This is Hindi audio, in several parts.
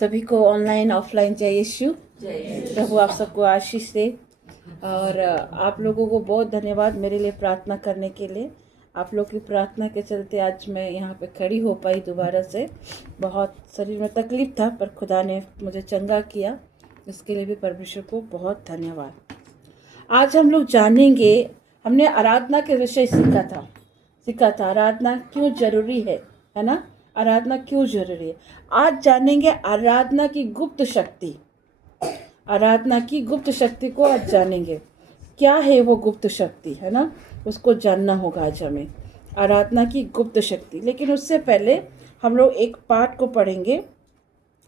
सभी को ऑनलाइन ऑफलाइन जय यीशु। प्रभु आप सबको आशीष दे। और आप लोगों को बहुत धन्यवाद मेरे लिए प्रार्थना करने के लिए। आप लोग की प्रार्थना के चलते आज मैं यहाँ पे खड़ी हो पाई दोबारा से। बहुत शरीर में तकलीफ था पर खुदा ने मुझे चंगा किया, इसके लिए भी परमेश्वर को बहुत धन्यवाद। आज हम लोग जानेंगे, हमने आराधना के विषय सीखा था आराधना क्यों जरूरी है ना। आराधना क्यों जरूरी है, आज जानेंगे आराधना की गुप्त शक्ति। आराधना की गुप्त शक्ति को आज जानेंगे, क्या है वो गुप्त शक्ति, है ना, उसको जानना होगा आज हमें, आराधना की गुप्त शक्ति। लेकिन उससे पहले हम लोग एक पाठ को पढ़ेंगे,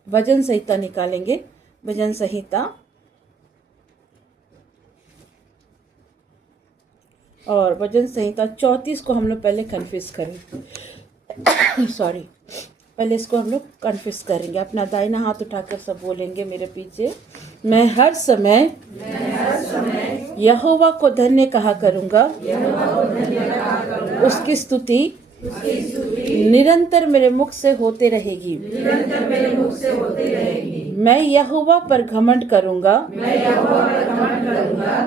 भजन संहिता निकालेंगे, भजन संहिता। और भजन संहिता 34 को हम लोग पहले कन्फ्यूज करेंगे सॉरी, पहले इसको हम लोग कन्फ्यूज करेंगे। अपना दाहिना हाथ उठाकर सब बोलेंगे मेरे पीछे, मैं हर समय यहोवा को धन्य कहा करूँगा, उसकी स्तुति निरंतर मेरे मुख से होते रहेगी। मैं यहोवा पर घमंड करूँगा,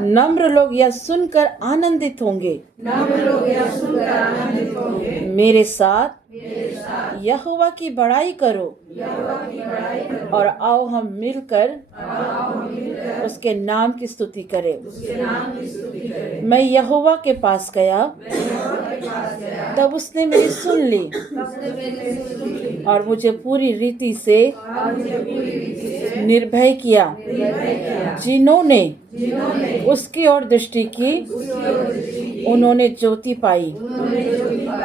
नम्र लोग यह सुनकर आनंदित होंगे। मेरे साथ यहोवा की बड़ाई करो और आओ हम मिलकर उसके नाम की स्तुति करें। मैं यहोवा के पास गया, तब उसने मेरी सुन ली और मुझे पूरी रीति से निर्भय किया। जिन्होंने उसकी ओर दृष्टि की उन्होंने ज्योति पाई,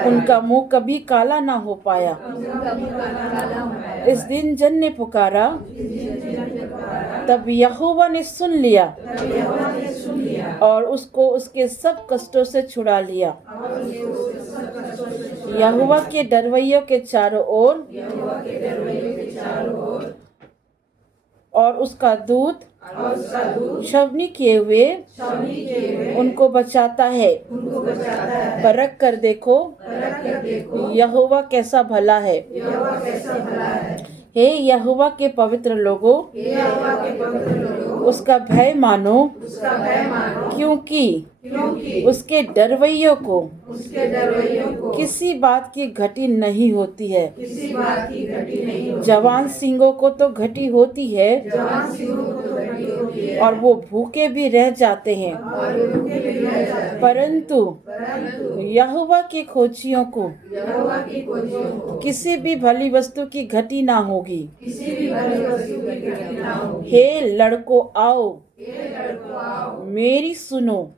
उनका मुंह कभी काला ना हो पाया। इस दिन जन ने पुकारा, तब यहोवा ने सुन लिया और उसको उसके सब कष्टों से छुड़ा लिया। यहोवा के डरवैयों के चारों ओर और उसका दूत छावनी किए हुए उनको बचाता है। परख कर देखो यहोवा कैसा भला है। हे यहोवा के पवित्र लोगों, उसका भय मानो, क्योंकि उसके डरवैयों को किसी बात की घटी नहीं होती है। जवान सिंहों को तो घटी होती है और वो भूखे भी रह जाते हैं, परंतु यहोवा के खोजियों को किसी भी भली वस्तु की घटी ना होगी। हे लड़कों आओ, मेरी सुनो,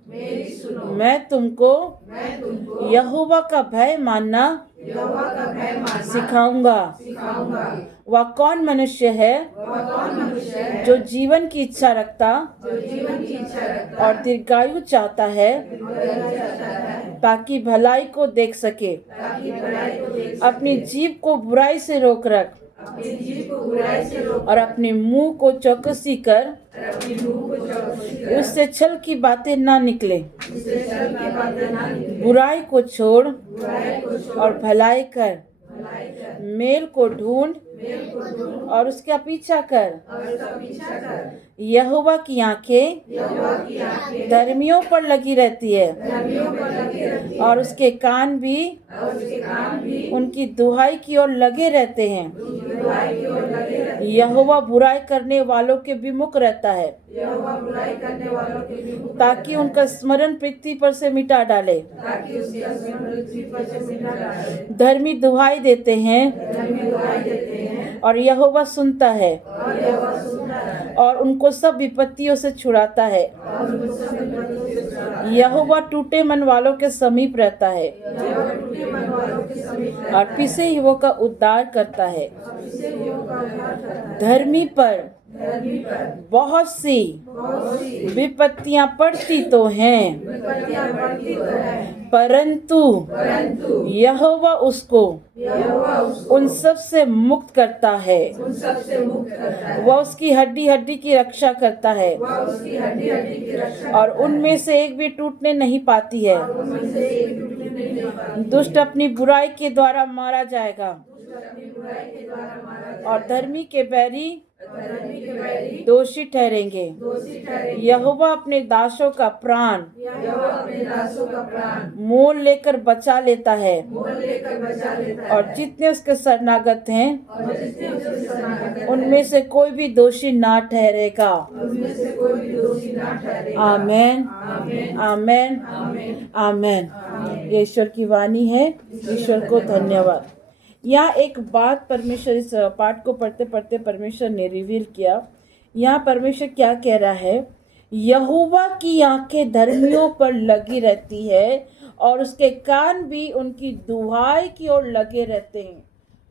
मैं तुमको यहोवा का भय मानना सिखाऊंगा। वह कौन मनुष्य है जो जीवन की इच्छा रखता और दीर्घायु चाहता है, ताकि भलाई को देख सके। अपनी जीभ को बुराई से रोक रख और अपने मुंह को चौकसी कर, उससे छल की बातें ना निकले। बुराई को छोड़ और भलाई कर, मेल को ढूंढ और उसका पीछा कर। यहोवा की आंखें धर्मियों पर लगी रहती है और उसके कान भी उनकी दुहाई की ओर लगे रहते हैं। यहोवा बुराई करने वालों के विमुख रहता है, ताकि उनका स्मरण पृथ्वी पर से मिटा डाले। धर्मी दुहाई देते हैं और यहोवा सुनता है और उनको सब विपत्तियों से छुड़ाता है। यहोवा टूटे मन वालों के समीप रहता है और पिसे हुओं का उद्धार करता है। धर्मी पर बहुत सी विपत्तियां पड़ती तो हैं, परंतु यहोवा उसको उन सब से मुक्त करता है। वह उसकी हड्डी हड्डी की रक्षा करता है और उनमें से एक भी टूटने नहीं पाती है। दुष्ट अपनी बुराई के द्वारा मारा जाएगा और धर्मी के बैरी दोषी ठहरेंगे। यहोवा अपने दासों का प्राण मोल लेकर बचा लेता है और जितने उसके शरणागत हैं उनमें से कोई भी दोषी ना ठहरेगा। आमेन, आमेन, आमेन। ये ईश्वर की वाणी है। ईश्वर को धन्यवाद। यहाँ एक बात परमेश्वर इस पाठ को पढ़ते पढ़ते परमेश्वर ने रिवील किया। यहाँ परमेश्वर क्या कह रहा है? यहोवा की आंखें धर्मियों पर लगी रहती है और उसके कान भी उनकी दुहाई की ओर लगे रहते हैं।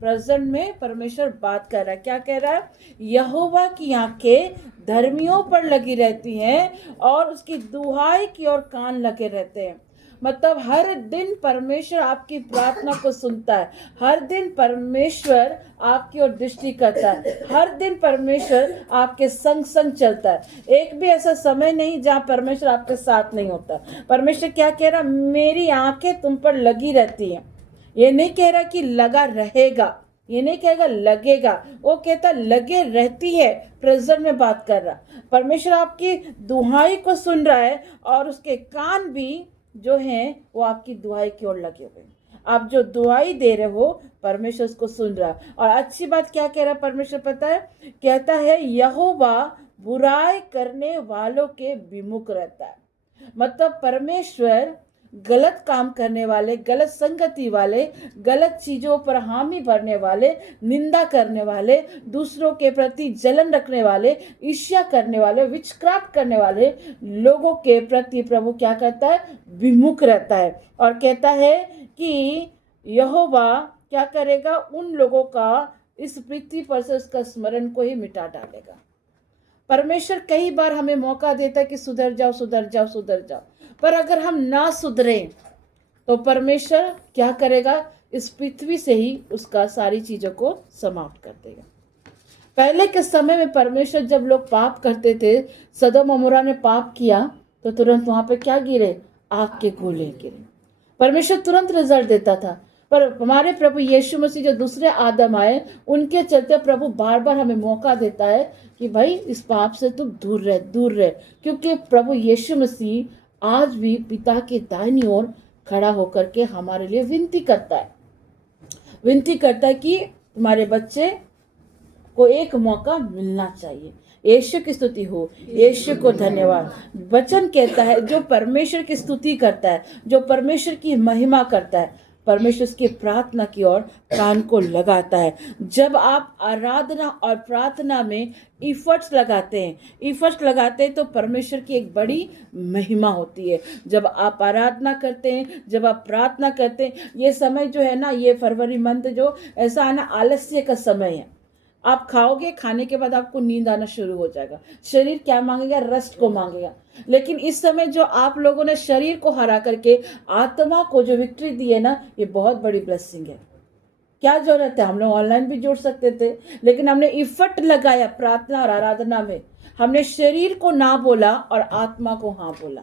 प्रेजेंट में परमेश्वर बात कर रहा है। क्या कह रहा है? यहोवा की आंखें धर्मियों पर लगी रहती हैं और उसकी दुहाई की ओर कान लगे रहते हैं। मतलब हर दिन परमेश्वर आपकी प्रार्थना को सुनता है। हर दिन परमेश्वर आपकी ओर दृष्टि करता है। हर दिन परमेश्वर आपके संग संग चलता है। एक भी ऐसा समय नहीं जहाँ परमेश्वर आपके साथ नहीं होता। परमेश्वर क्या कह रहा? मेरी आंखें तुम पर लगी रहती हैं। ये नहीं कह रहा कि लगा रहेगा, ये नहीं कहेगा लगेगा, वो कहता लगे रहती है। प्रेजेंट में बात कर रहा। परमेश्वर आपकी दुहाई को सुन रहा है और उसके कान भी जो हैं वो आपकी दुआई की ओर लगे हुए। आप जो दुआई दे रहे हो परमेश्वर उसको सुन रहा है। और अच्छी बात क्या कह रहा है परमेश्वर पता है? कहता है यहोवा बुराई करने वालों के विमुख रहता है। मतलब परमेश्वर गलत काम करने वाले, गलत संगति वाले, गलत चीजों पर हामी भरने वाले, निंदा करने वाले, दूसरों के प्रति जलन रखने वाले, ईर्ष्या करने वाले, विचक्राफ्ट करने वाले लोगों के प्रति प्रभु क्या करता है? विमुख रहता है। और कहता है कि यहोवा क्या करेगा? उन लोगों का इस पृथ्वी पर से उसका स्मरण को ही मिटा डालेगा। परमेश्वर कई बार हमें मौका देता है कि सुधर जाओ, सुधर जाओ, सुधर जाओ, पर अगर हम ना सुधरें तो परमेश्वर क्या करेगा? इस पृथ्वी से ही उसका सारी चीजों को समाप्त कर देगा। पहले के समय में परमेश्वर जब लोग पाप करते थे, सदोम अमोरा ने पाप किया तो तुरंत वहां पे क्या गिरे? आग के गोले गिरे। परमेश्वर तुरंत रिजल्ट देता था। पर हमारे प्रभु यीशु मसीह जो दूसरे आदम आए, उनके चलते प्रभु बार बार हमें मौका देता है कि भाई इस पाप से तुम दूर रह, दूर रह। क्योंकि प्रभु यीशु मसीह आज भी पिता के दाहिनी ओर खड़ा होकर के हमारे लिए विनती करता है कि तुम्हारे बच्चे को एक मौका मिलना चाहिए। यीशु की स्तुति हो, यीशु को धन्यवाद। वचन कहता है जो परमेश्वर की स्तुति करता है, जो परमेश्वर की महिमा करता है, परमेश्वर की प्रार्थना की ओर कान को लगाता है। जब आप आराधना और प्रार्थना में इफर्ट्स लगाते हैं तो परमेश्वर की एक बड़ी महिमा होती है। जब आप आराधना करते हैं, जब आप प्रार्थना करते हैं, ये समय जो है ना, ये फरवरी मंथ जो ऐसा है ना, आलस्य का समय है। आप खाओगे, खाने के बाद आपको नींद आना शुरू हो जाएगा। शरीर क्या मांगेगा? रेस्ट को मांगेगा। लेकिन इस समय जो आप लोगों ने शरीर को हरा करके आत्मा को जो विक्ट्री दी है ना, ये बहुत बड़ी ब्लेसिंग है। क्या जरूरत है? हम लोग ऑनलाइन भी जोड़ सकते थे, लेकिन हमने इफर्ट लगाया प्रार्थना और आराधना में। हमने शरीर को ना बोला और आत्मा को हाँ बोला,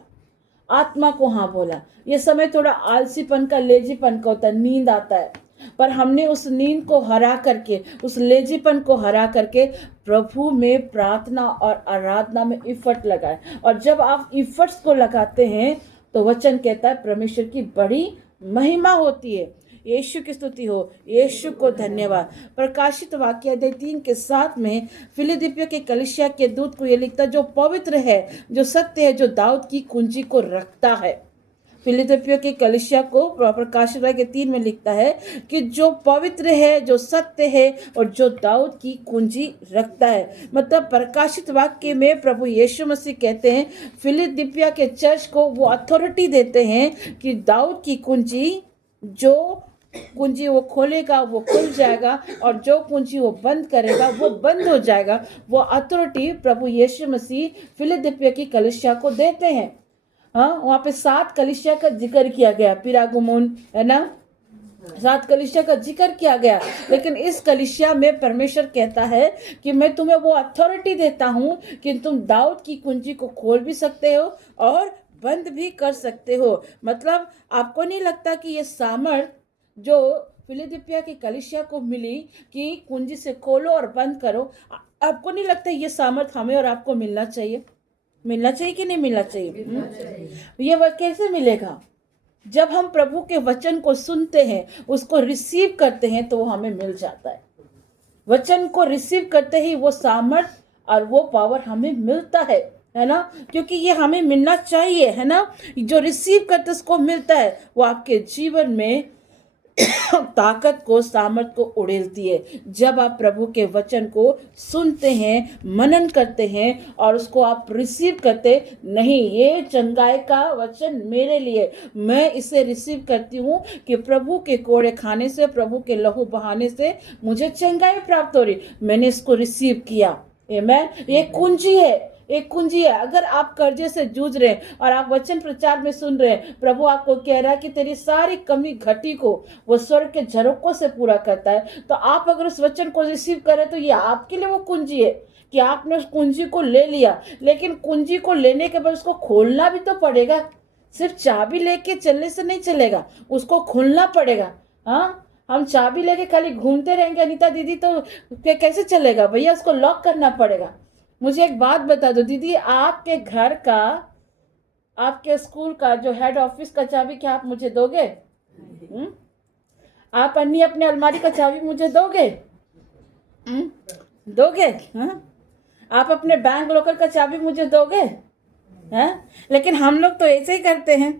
आत्मा को हाँ बोला। ये समय थोड़ा आलसीपन का, लेजीपन का होता है, नींद आता है, पर हमने उस नींद को हरा करके, उस लेजीपन को हरा करके प्रभु में प्रार्थना और आराधना में इफर्ट लगाए। और जब आप इफर्ट्स को लगाते हैं तो वचन कहता है परमेश्वर की बड़ी महिमा होती है। यीशु की स्तुति हो, यीशु को धन्यवाद। प्रकाशित वाक्य अध्याय 3 के 7 में फिलिदिपियों के कलीसिया के दूत को यह लिखता, जो पवित्र है, जो सत्य है, जो दाऊद की कुंजी को रखता है। फिलिदिपियों के कलीसिया को प्रकाशित वाक्य 3 में लिखता है कि जो पवित्र है, जो सत्य है और जो दाऊद की कुंजी रखता है। मतलब प्रकाशित वाक्य में प्रभु यीशु मसीह कहते हैं फिलिदिपिया के चर्च को वो अथॉरिटी देते हैं कि दाऊद की कुंजी, जो कुंजी वो खोलेगा वो खुल जाएगा और जो कुंजी वो बंद करेगा वो बंद हो जाएगा। वो अथॉरिटी प्रभु यीशु मसीह फिलिदिपिया की कलीसिया को देते हैं। हाँ, वहाँ पे 7 कलीसिया का जिक्र किया गया, पिरागुमुन है ना, 7 कलीसिया का जिक्र किया गया। लेकिन इस कलीसिया में परमेश्वर कहता है कि मैं तुम्हें वो अथॉरिटी देता हूँ कि तुम दाऊद की कुंजी को खोल भी सकते हो और बंद भी कर सकते हो। मतलब आपको नहीं लगता कि ये सामर्थ जो फिलिदिपिया की कलीसिया को मिली कि कुंजी से खोलो और बंद करो। आपको नहीं लगता ये सामर्थ हमें और आपको मिलना चाहिए? मिलना चाहिए कि नहीं मिलना चाहिए? ये वह कैसे मिलेगा? जब हम प्रभु के वचन को सुनते हैं, उसको रिसीव करते हैं, तो वो हमें मिल जाता है। वचन को रिसीव करते ही वो सामर्थ और वो पावर हमें मिलता है ना? क्योंकि ये हमें मिलना चाहिए, है ना? जो रिसीव करते उसको मिलता है, वो आपके जीवन में ताकत को, सामर्थ को उड़ेलती है। जब आप प्रभु के वचन को सुनते हैं, मनन करते हैं और उसको आप रिसीव करते, नहीं ये चंगाई का वचन मेरे लिए, मैं इसे रिसीव करती हूँ कि प्रभु के कोड़े खाने से, प्रभु के लहू बहाने से मुझे चंगाई प्राप्त हो रही, मैंने इसको रिसीव किया। आमीन। ये कुंजी है, एक कुंजी है। अगर आप कर्जे से जूझ रहे हैं और आप वचन प्रचार में सुन रहे हैं, प्रभु आपको कह रहा है कि तेरी सारी कमी घटी को वो स्वर्ग के झरोकों से पूरा करता है, तो आप अगर उस वचन को रिसीव करें तो ये आपके लिए वो कुंजी है कि आपने उस कुंजी को ले लिया। लेकिन कुंजी को लेने के बाद उसको खोलना भी तो पड़ेगा। सिर्फ चाबी लेके चलने से नहीं चलेगा, उसको खोलना पड़ेगा। हाँ, हम चाबी लेके खाली घूमते रहेंगे अनीता दीदी तो कैसे चलेगा भैया? उसको लॉक करना पड़ेगा। मुझे एक बात बता दो दीदी, आपके घर का, आपके स्कूल का जो हेड ऑफिस का चाबी क्या आप मुझे दोगे? आप अन्नी अपने अलमारी का चाबी मुझे दोगे? दोगे? आप अपने बैंक लॉकर का चाबी मुझे दोगे? लेकिन हम लोग तो ऐसे ही करते हैं।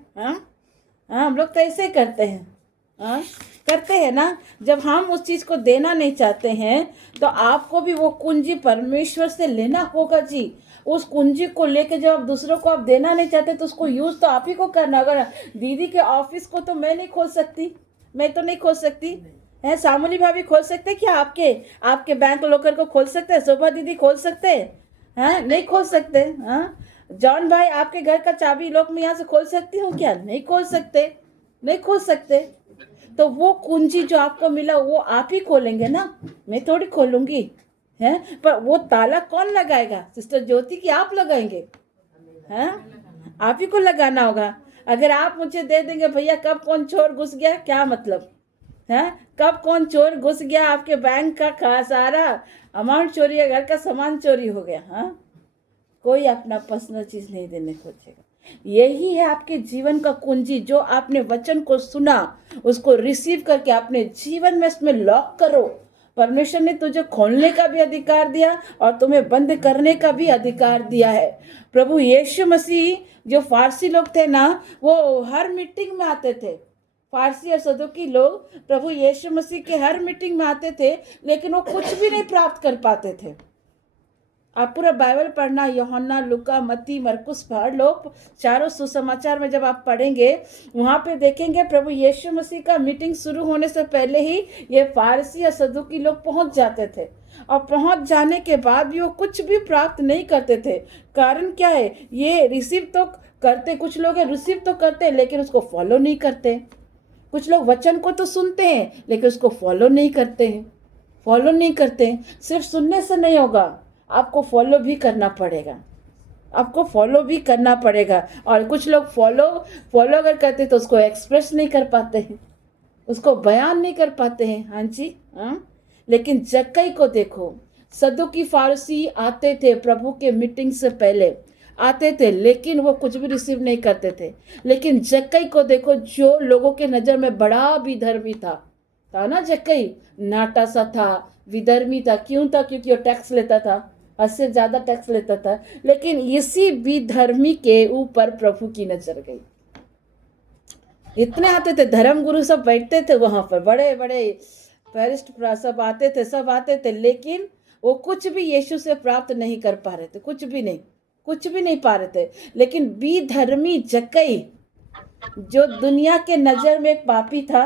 हम लोग तो ऐसे ही करते हैं। करते हैं ना? जब हम उस चीज़ को देना नहीं चाहते हैं तो आपको भी वो कुंजी परमेश्वर से लेना होगा जी। उस कुंजी को लेके जब आप दूसरों को आप देना नहीं चाहते तो उसको यूज़ तो आप ही को करना। अगर दीदी के ऑफिस को तो मैं नहीं खोल सकती, मैं तो नहीं खोल सकती है। सामूली भाभी खोल सकते क्या? आपके बैंक लॉकर को खोल सकते हैं? शोभा दीदी खोल सकते हैं? नहीं खोल सकते। जॉन भाई आपके घर का चाबी लॉक में यहाँ से खोल सकती हूँ क्या? नहीं खोल सकते, नहीं खोल सकते। तो वो कुंजी जो आपको मिला वो आप ही खोलेंगे ना, मैं थोड़ी खोलूंगी, है? पर वो ताला कौन लगाएगा? सिस्टर ज्योति की आप लगाएंगे? हैं? आप ही को लगाना होगा। अगर आप मुझे दे देंगे भैया कब कौन चोर घुस गया, क्या मतलब है? कब कौन चोर घुस गया, आपके बैंक का सारा अमाउंट चोरी है, घर का सामान चोरी हो गया, हाँ? कोई अपना पर्सनल चीज नहीं देने खोजेगा। यही है आपके जीवन का कुंजी, जो आपने वचन को सुना, उसको रिसीव करके अपने जीवन में इसमें लॉक करो। परमेश्वर ने तुझे खोलने का भी अधिकार दिया और तुम्हें बंद करने का भी अधिकार दिया है। प्रभु यीशु मसीह, जो फारसी लोग थे ना, वो हर मीटिंग में आते थे। फारसी और सदुकी लोग प्रभु यीशु मसीह के हर मीटिंग में आते थे, लेकिन वो कुछ भी नहीं प्राप्त कर पाते थे। आप पूरा बाइबल पढ़ना, यूहन्ना, लूका, मत्ती, मरकुस पढ़ लो। चारों सुसमाचार में जब आप पढ़ेंगे वहाँ पे देखेंगे प्रभु यीशु मसीह का मीटिंग शुरू होने से पहले ही ये फारसी या सदुकी लोग पहुँच जाते थे, और पहुँच जाने के बाद भी वो कुछ भी प्राप्त नहीं करते थे। कारण क्या है? ये रिसीव तो करते, कुछ लोग रिसीव तो करते लेकिन उसको फॉलो नहीं करते। कुछ लोग वचन को तो सुनते हैं लेकिन उसको फॉलो नहीं करते हैं, फॉलो नहीं करते हैं। सिर्फ सुनने से नहीं होगा, आपको फॉलो भी करना पड़ेगा, आपको फॉलो भी करना पड़ेगा। और कुछ लोग फॉलो अगर करते तो उसको एक्सप्रेस नहीं कर पाते हैं, उसको बयान नहीं कर पाते हैं। हाँ जी, हाँ। लेकिन जक्कई को देखो, सदुकी फारसी आते थे प्रभु के मीटिंग से पहले आते थे, लेकिन वो कुछ भी रिसीव नहीं करते थे। लेकिन जक्कई को देखो, जो लोगों के नज़र में बड़ा विधर्मी था ना, जक्कई नाटा सा था, विधर्मी था। क्यों था? क्योंकि वो टैक्स लेता था, हद से ज़्यादा टैक्स लेता था। लेकिन इसी विधर्मी के ऊपर प्रभु की नजर गई। इतने आते थे, धर्म गुरु सब बैठते थे वहाँ पर, बड़े बड़े पैरिस्ट सब आते थे, सब आते थे, लेकिन वो कुछ भी यीशु से प्राप्त नहीं कर पा रहे थे, कुछ भी नहीं पा रहे थे। लेकिन विधर्मी जक्कई, जो दुनिया के नज़र में एक पापी था,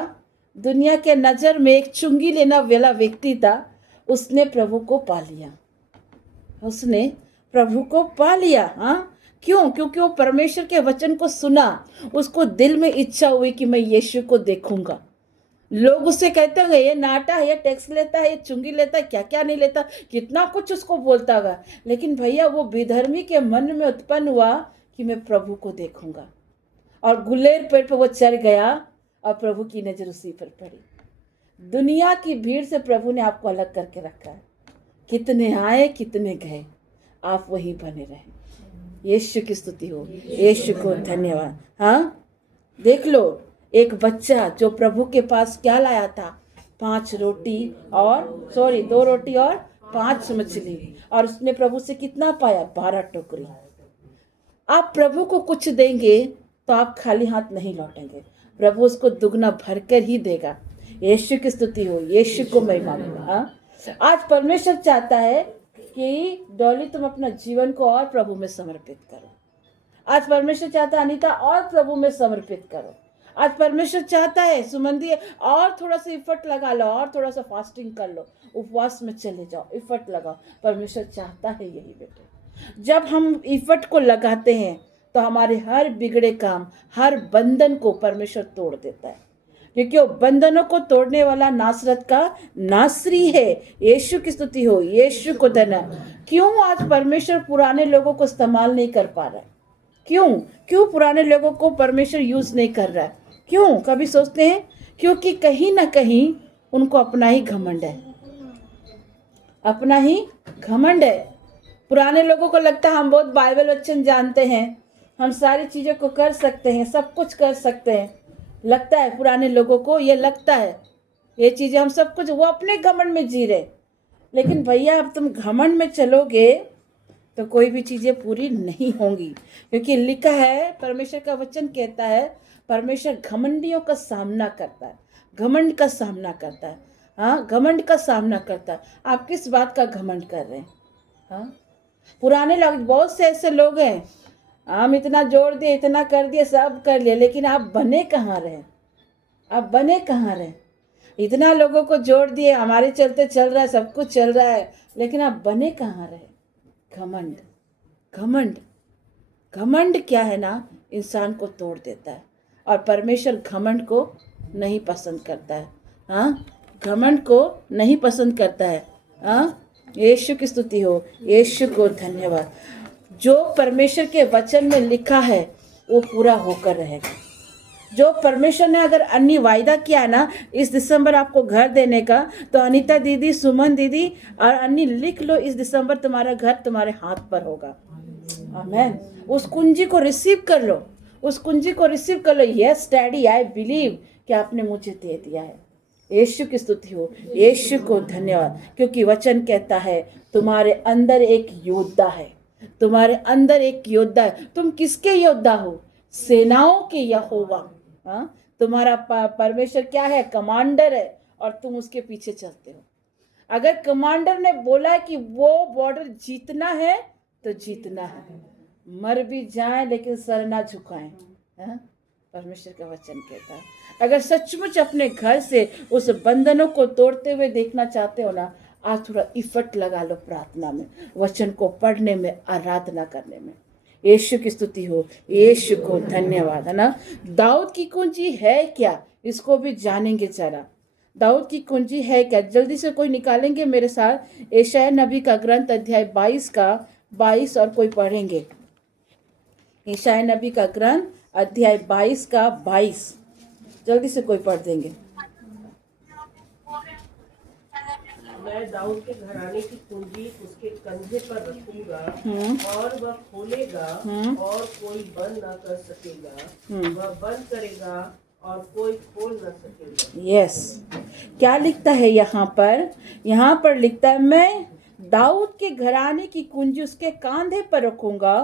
दुनिया के नज़र में एक चुंगी लेना वाला व्यक्ति था, उसने प्रभु को पा लिया, उसने प्रभु को पा लिया। हाँ, क्यों? क्योंकि वो परमेश्वर के वचन को सुना, उसको दिल में इच्छा हुई कि मैं यीशु को देखूंगा। लोग उससे कहते होंगे ये नाटा है, ये टैक्स लेता है, ये चुंगी लेता है, क्या क्या नहीं लेता, कितना कुछ उसको बोलता होगा। लेकिन भैया वो विधर्मी के मन में उत्पन्न हुआ कि मैं प्रभु को देखूंगा, और गुलेर पेड़ पर वो चढ़ गया और प्रभु की नजर उसी पर पड़ी। दुनिया की भीड़ से प्रभु ने आपको अलग करके रखा है। कितने आए कितने गए, आप वहीं बने रहे। यीशु की स्तुति हो, यीशु को धन्यवाद। हाँ, देख लो, एक बच्चा जो प्रभु के पास क्या लाया था, 2 रोटी और 5 मछली, और उसने प्रभु से कितना पाया, 12 टोकरी। आप प्रभु को कुछ देंगे तो आप खाली हाथ नहीं लौटेंगे, प्रभु उसको दुगना भरकर ही देगा। यीशु की स्तुति हो, यीशु को महिमा मिले। हाँ, आज परमेश्वर चाहता है कि डॉली तुम अपना जीवन को और प्रभु में समर्पित करो। आज परमेश्वर चाहता है अनीता और प्रभु में समर्पित करो। आज परमेश्वर चाहता है सुमन दी और थोड़ा सा इफर्ट लगा लो, और थोड़ा सा फास्टिंग कर लो, उपवास में चले जाओ, इफर्ट लगाओ। परमेश्वर चाहता है यही बेटे। जब हम इफर्ट को लगाते हैं तो हमारे हर बिगड़े काम, हर बंधन को परमेश्वर तोड़ देता है, क्योंकि वो बंधनों को तोड़ने वाला नासरत का नासरी है। यीशु की स्तुति हो, यीशु को धन्यवाद। क्यों आज परमेश्वर पुराने लोगों को इस्तेमाल नहीं कर पा रहा है? क्यों पुराने लोगों को परमेश्वर यूज नहीं कर रहा है? क्यों? कभी सोचते हैं? क्योंकि कहीं ना कहीं उनको अपना ही घमंड है, अपना ही घमंड है। पुराने लोगों को लगता है हम बहुत बाइबल वचन जानते हैं, हम सारी चीज़ों को कर सकते हैं, सब कुछ कर सकते हैं। लगता है पुराने लोगों को, ये लगता है ये चीज़ें हम सब कुछ, वो अपने घमंड में जी रहे। लेकिन भैया अब तुम घमंड में चलोगे तो कोई भी चीज़ें पूरी नहीं होंगी, क्योंकि लिखा है, परमेश्वर का वचन कहता है, परमेश्वर घमंडियों का सामना करता है, घमंड का सामना करता है। हाँ, घमंड का सामना करता है। आप किस बात का घमंड कर रहे हैं? हाँ, पुराने लोग, बहुत से ऐसे लोग हैं, हम इतना जोड़ दिए, इतना कर दिए, सब कर लिया, लेकिन आप बने कहाँ रहे? आप बने कहाँ रहे? इतना लोगों को जोड़ दिए, हमारे चलते चल रहा है, सब कुछ चल रहा है, लेकिन आप बने कहाँ रहे? घमंड। घमंड, घमंड क्या है ना, इंसान को तोड़ देता है, और परमेश्वर घमंड को नहीं पसंद करता है। हाँ, घमंड को नहीं पसंद करता है। हाँ, यीशु की स्तुति हो, यीशु को धन्यवाद। जो परमेश्वर के वचन में लिखा है वो पूरा होकर रहेगा। जो परमेश्वर ने अगर अन्य वायदा किया ना, इस दिसंबर आपको घर देने का, तो अनीता दीदी, सुमन दीदी और अन्य लिख लो, इस दिसंबर तुम्हारा घर तुम्हारे हाथ पर होगा। आमेन। उस कुंजी को रिसीव कर लो, उस कुंजी को रिसीव कर लो। यस डैडी, आई बिलीव कि आपने मुझे दे दिया है। यीशु की स्तुति हो, यीशु को धन्यवाद, क्योंकि वचन कहता है तुम्हारे अंदर एक योद्धा है, तुम्हारे अंदर एक योद्धा है। तुम किसके योद्धा हो? सेनाओं के यहोवा। हाँ, तुम्हारा परमेश्वर क्या है? कमांडर है, और तुम उसके पीछे चलते हो। अगर कमांडर ने बोला कि वो बॉर्डर जीतना है तो जीतना है, मर भी जाए लेकिन सर ना झुकाएं। हाँ, परमेश्वर का वचन कहता है। अगर सचमुच अपने घर से उस बंधनों को तोड़ते हुए देखना चाहते हो ना, आज थोड़ा इफर्ट लगा लो प्रार्थना में, वचन को पढ़ने में, आराधना करने में। यीशु की स्तुति हो, यीशु को धन्यवाद। है ना, दाऊद की कुंजी है क्या, इसको भी जानेंगे जरा। दाऊद की कुंजी है क्या? जल्दी से कोई निकालेंगे मेरे साथ यशायाह नबी का ग्रंथ अध्याय 22 का 22, और कोई पढ़ेंगे यशायाह नबी का ग्रंथ अध्याय 22 का 22, जल्दी से कोई पढ़ देंगे। मैं दाऊद के घराने की कुंजी उसके कंधे पर रखूंगा, और वह खोलेगा और कोई बंद ना कर सकेगा, वह बंद करेगा और कोई खोल ना सकेगा। यस, क्या लिखता है यहाँ पर? यहाँ पर लिखता है, मैं दाऊद के घराने की कुंजी उसके कंधे पर रखूंगा,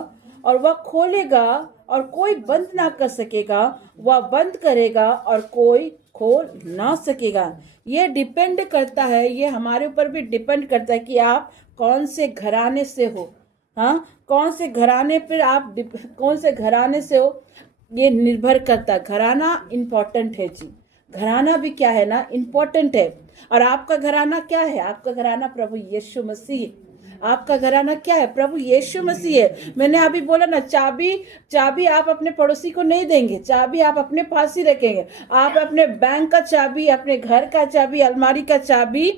और वह खोलेगा और कोई बंद ना कर सकेगा, वह बंद करेगा और कोई खोल ना सकेगा। ये डिपेंड करता है, ये हमारे ऊपर भी डिपेंड करता है कि आप कौन से घराने से हो। हाँ, कौन से घराने पर आप कौन से घराने से हो, ये निर्भर करता है। घराना इम्पोर्टेंट है जी, घराना भी क्या है ना, इम्पोर्टेंट है। और आपका घराना क्या है? आपका घराना प्रभु यीशु मसीह। आपका घराना क्या है? प्रभु यीशु मसीह है। मैंने अभी बोला ना, चाबी आप अपने पड़ोसी को नहीं देंगे, चाबी आप अपने पास ही रखेंगे। आप अपने बैंक का चाबी, अपने घर का चाबी, अलमारी का चाबी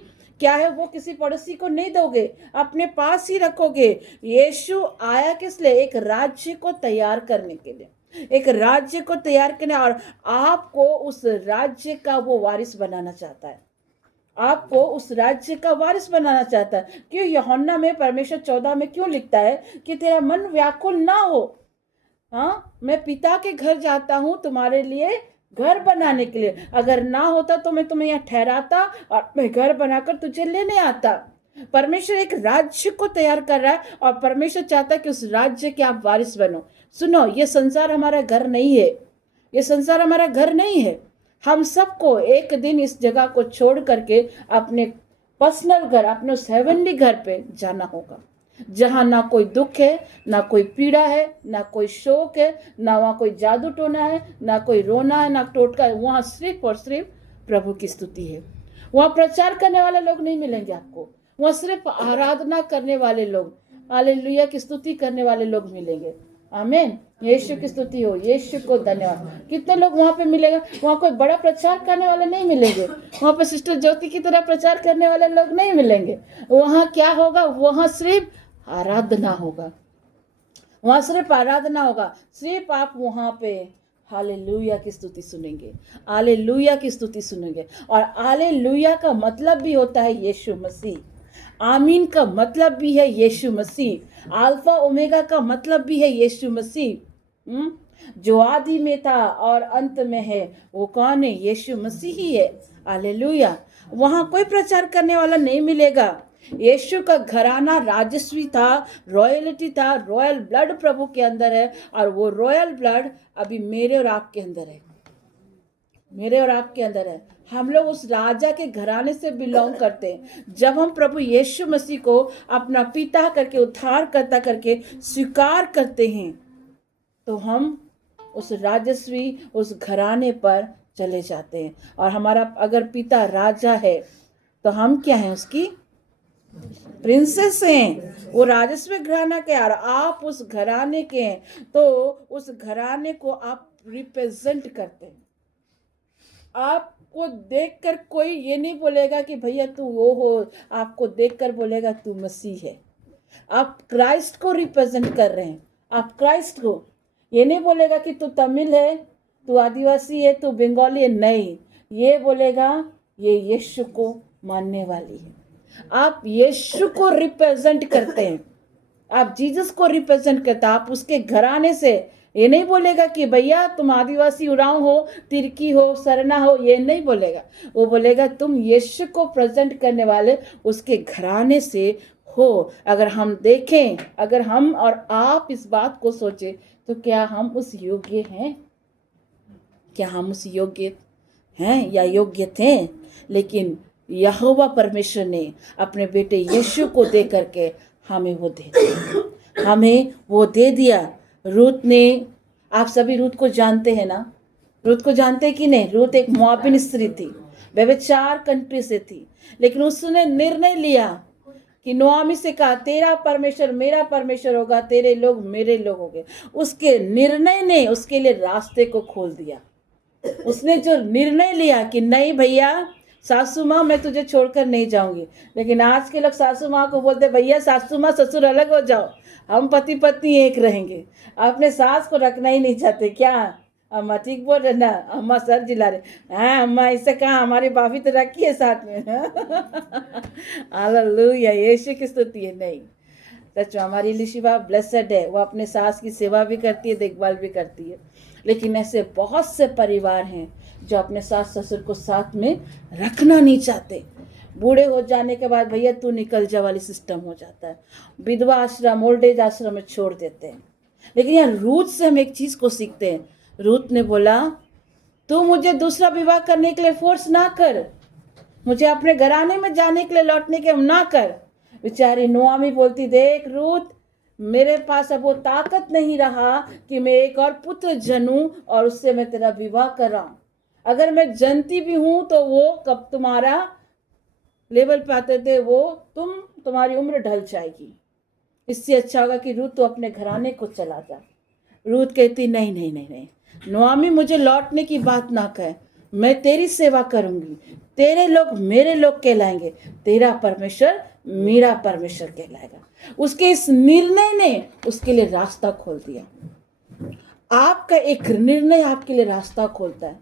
क्या है, वो किसी पड़ोसी को नहीं दोगे, अपने पास ही रखोगे। यीशु आया किस लिए? एक राज्य को तैयार करने के लिए, एक राज्य को तैयार करने, और आपको उस राज्य का वो वारिस बनाना चाहता है। आपको उस राज्य का वारिस बनाना चाहता है। क्यों यूहन्ना में परमेश्वर 14 में क्यों लिखता है कि तेरा मन व्याकुल ना हो। हाँ, मैं पिता के घर जाता हूँ तुम्हारे लिए घर बनाने के लिए। अगर ना होता तो मैं तुम्हें यहाँ ठहराता और मैं घर बनाकर तुझे लेने आता। परमेश्वर एक राज्य को तैयार कर रहा है और परमेश्वर चाहता है कि उस राज्य के आप वारिस बनो। सुनो, ये संसार हमारा घर नहीं है, ये संसार हमारा घर नहीं है। हम सबको एक दिन इस जगह को छोड़ करके अपने पर्सनल घर, अपने उस हेवनली घर पे जाना होगा, जहां ना कोई दुख है, ना कोई पीड़ा है, ना कोई शोक है, ना वहां कोई जादू टोना है, ना कोई रोना है, ना टोटका है। वहां सिर्फ और सिर्फ प्रभु की स्तुति है। वहां प्रचार करने वाले लोग नहीं मिलेंगे आपको, वहां सिर्फ आराधना करने वाले लोग, हालेलुया की स्तुति करने वाले लोग मिलेंगे। आमीन। यीशु की स्तुति हो, यीशु को धन्यवाद। कितने लोग वहां पे मिलेंगे? वहां कोई बड़ा प्रचार करने वाले नहीं मिलेंगे, वहां पे सिस्टर ज्योति की तरह प्रचार करने वाले लोग नहीं मिलेंगे। वहां क्या होगा? वहां सिर्फ आराधना होगा, वहां सिर्फ आराधना होगा। सिर्फ आप वहां पे हालेलुया की स्तुति सुनेंगे, हालेलुया की स्तुति सुनेंगे। और हालेलुया का मतलब भी होता है यीशु मसीह। आमीन का मतलब भी है यीशु मसीह। अल्फा ओमेगा का मतलब भी है यीशु मसीह। जो आदि में था और अंत में है, वो कौन है? यीशु मसीह ही है। हालेलुया। वहां कोई प्रचार करने वाला नहीं मिलेगा। यीशु का घराना राजस्वी था, रॉयल्टी था, रॉयल ब्लड प्रभु के अंदर है। और वो रॉयल ब्लड अभी मेरे और आपके अंदर है, मेरे और आपके अंदर है। हम लोग उस राजा के घराने से बिलोंग करते हैं। जब हम प्रभु यीशु मसीह को अपना पिता करके, उद्धारकर्ता करके स्वीकार करते हैं, तो हम उस राजस्वी, उस घराने पर चले जाते हैं। और हमारा अगर पिता राजा है तो हम क्या हैं? उसकी प्रिंसेस हैं। वो राजस्व घराना के, और आप उस घराने के हैं, तो उस घराने को आप रिप्रेजेंट करते हैं। आपको देखकर कोई ये नहीं बोलेगा कि भैया तू वो हो, आपको देखकर बोलेगा तू मसीह है। आप क्राइस्ट को रिप्रेजेंट कर रहे हैं, आप क्राइस्ट को। ये नहीं बोलेगा कि तू तमिल है, तू आदिवासी है, तू बंगाली है, नहीं। ये बोलेगा ये यीशु को मानने वाली है। आप यीशु को रिप्रेजेंट करते हैं, आप जीसस को रिप्रेजेंट करते हैं, आप उसके घराने से। ये नहीं बोलेगा कि भैया तुम आदिवासी उरांव हो, तिरकी हो, सरना हो, ये नहीं बोलेगा। वो बोलेगा तुम यीशु को प्रेजेंट करने वाले उसके घराने से हो। अगर हम देखें, अगर हम और आप इस बात को सोचें, तो क्या हम उस योग्य हैं? क्या हम उस योग्य हैं या योग्य थे? लेकिन यहोवा परमेश्वर ने अपने बेटे यीशु को दे करके हमें वो दे दिया, हमें वो दे दिया। रूत ने, आप सभी रूत को जानते हैं ना? रूत को जानते हैं कि नहीं? रूत एक मोआबिन स्त्री थी, व्यभिचार कंट्री से थी, लेकिन उसने निर्णय लिया कि नोआमी से कहा तेरा परमेश्वर मेरा परमेश्वर होगा, तेरे लोग मेरे लोग होंगे। उसके निर्णय ने उसके लिए रास्ते को खोल दिया। उसने जो निर्णय लिया कि नहीं भैया सासू माँ मैं तुझे छोड़कर नहीं जाऊंगी। लेकिन आज के लोग सासू माँ को बोलते भैया सासू माँ ससुर अलग हो जाओ, हम पति पत्नी एक रहेंगे। अपने सास को रखना ही नहीं चाहते। क्या अम्मा ठीक बोल रहे ना? अम्मा सर जिला रहे। हाँ अम्मा इससे कहा, हमारी भाभी तो रखी है साथ में। हालेलुया, यीशु की स्तुति है। नहीं, सच में हमारी लिशिबा ब्लेसेड है, वो अपने सास की सेवा भी करती है, देखभाल भी करती है। लेकिन ऐसे बहुत से परिवार हैं जो अपने सास ससुर को साथ में रखना नहीं चाहते। बूढ़े हो जाने के बाद भैया तू निकल जा वाली सिस्टम हो जाता है, विधवा आश्रम, ओल्ड एज आश्रम में छोड़ देते हैं। लेकिन यहाँ रूत से हम एक चीज़ को सीखते हैं। रूत ने बोला तू मुझे दूसरा विवाह करने के लिए फोर्स ना कर, मुझे अपने घराने में जाने के लिए लौटने के ना कर। बेचारी नोआमी बोलती देख रूत, मेरे पास अब वो ताकत नहीं रहा कि मैं एक और पुत्र जनूं और उससे मैं तेरा विवाह कराऊं। अगर मैं जनती भी हूं तो वो कब तुम्हारा लेवल पे आते थे, वो तुम्हारी उम्र ढल जाएगी। इससे अच्छा होगा कि रूत तो अपने घराने को चला जा। रूत कहती नहीं नहीं नहीं नहीं, नोआमी मुझे लौटने की बात ना कहे, मैं तेरी सेवा करूंगी, तेरे लोग मेरे लोग कहलाएंगे, तेरा परमेश्वर मेरा परमेश्वर कहलाएगा। उसके इस निर्णय ने उसके लिए रास्ता खोल दिया। आपका एक निर्णय आपके लिए रास्ता खोलता है।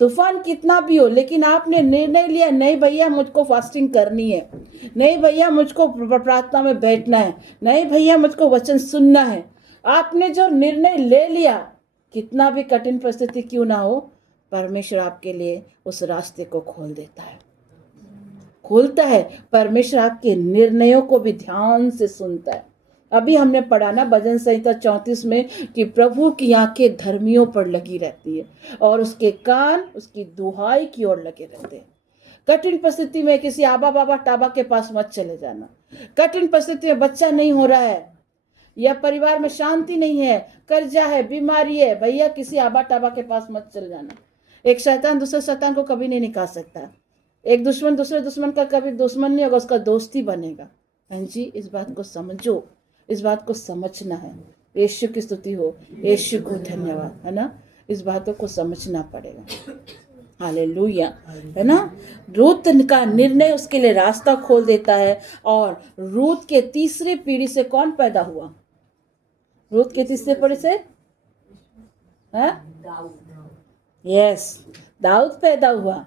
तूफान कितना भी हो, लेकिन आपने निर्णय लिया नहीं भैया मुझको फास्टिंग करनी है, नहीं भैया मुझको प्रार्थना में बैठना है, नहीं भैया मुझको वचन सुनना है, आपने जो निर्णय ले लिया, कितना भी कठिन परिस्थिति क्यों ना हो, परमेश्वर आपके लिए उस रास्ते को खोल देता है, खोलता है। परमेश्वर आपके निर्णयों को भी ध्यान से सुनता है। अभी हमने पढ़ा ना भजन संहिता 34 में कि प्रभु की आंखें धर्मियों पर लगी रहती है और उसके कान उसकी दुहाई की ओर लगे रहते हैं। कठिन परिस्थिति में किसी आबा बाबा टाबा के पास मत चले जाना। कठिन परिस्थिति में बच्चा नहीं हो रहा है या परिवार में शांति नहीं है, कर्जा है, बीमारी है, भैया किसी आबा टाबा के पास मत चले जाना। एक शैतान दूसरे शैतान को कभी नहीं निकाल सकता। एक दुश्मन दूसरे दुश्मन का कभी दुश्मन नहीं होगा, उसका दोस्ती बनेगा। बहन जी इस बात को समझो, इस बात को समझना है। यीशु की स्तुति हो, यीशु को धन्यवाद, है ना। इस बातों को समझना पड़ेगा। हालेलुया, है ना। रूत का निर्णय उसके लिए रास्ता खोल देता है। और रूत के तीसरी पीढ़ी से कौन पैदा हुआ? रूत के तीसरी पीढ़ी से यस दाऊद पैदा हुआ।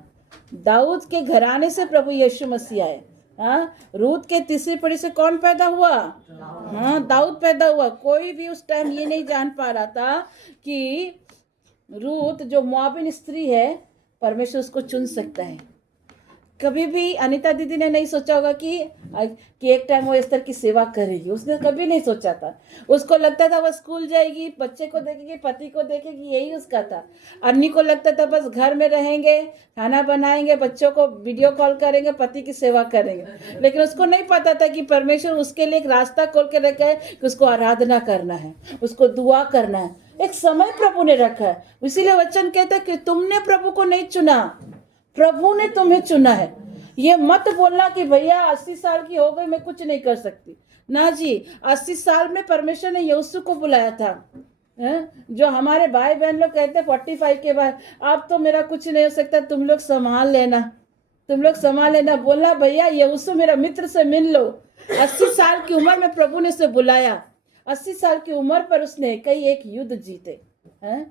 दाऊद के घराने से प्रभु यीशु मसीह आए। हाँ, रूत के तीसरी पीढ़ी से कौन पैदा हुआ? हाँ, दाऊद पैदा हुआ। कोई भी उस टाइम ये नहीं जान पा रहा था कि रूत जो मोआबिन स्त्री है, परमेश्वर उसको चुन सकता है। कभी भी अनीता दीदी ने नहीं सोचा होगा कि एक टाइम वो एस्तर की सेवा करेगी, उसने कभी नहीं सोचा था। उसको लगता था वह स्कूल जाएगी, बच्चे को देखेगी, पति को देखेगी, यही उसका था। अन्नी को लगता था बस घर में रहेंगे, खाना बनाएंगे, बच्चों को वीडियो कॉल करेंगे, पति की सेवा करेंगे। लेकिन उसको नहीं पता था कि परमेश्वर उसके लिए एक रास्ता खोल के रखा है कि उसको आराधना करना है, उसको दुआ करना है। एक समय प्रभु ने रखा है। इसीलिए वचन कहता है कि तुमने प्रभु को नहीं चुना, प्रभु ने तुम्हें चुना है। ये मत बोलना कि भैया 80 साल की हो गई मैं कुछ नहीं कर सकती। ना जी, 80 साल में परमेश्वर ने यूसुफ को बुलाया था। जो हमारे भाई बहन लोग कहते हैं 45 के बाद अब तो मेरा कुछ नहीं हो सकता, तुम लोग संभाल लेना, तुम लोग संभाल लेना। बोला भैया यूसुफ मेरा मित्र से मिल लो। 80 साल की उम्र में प्रभु ने उसे बुलाया। 80 साल की उम्र पर उसने कई एक युद्ध जीते हैं।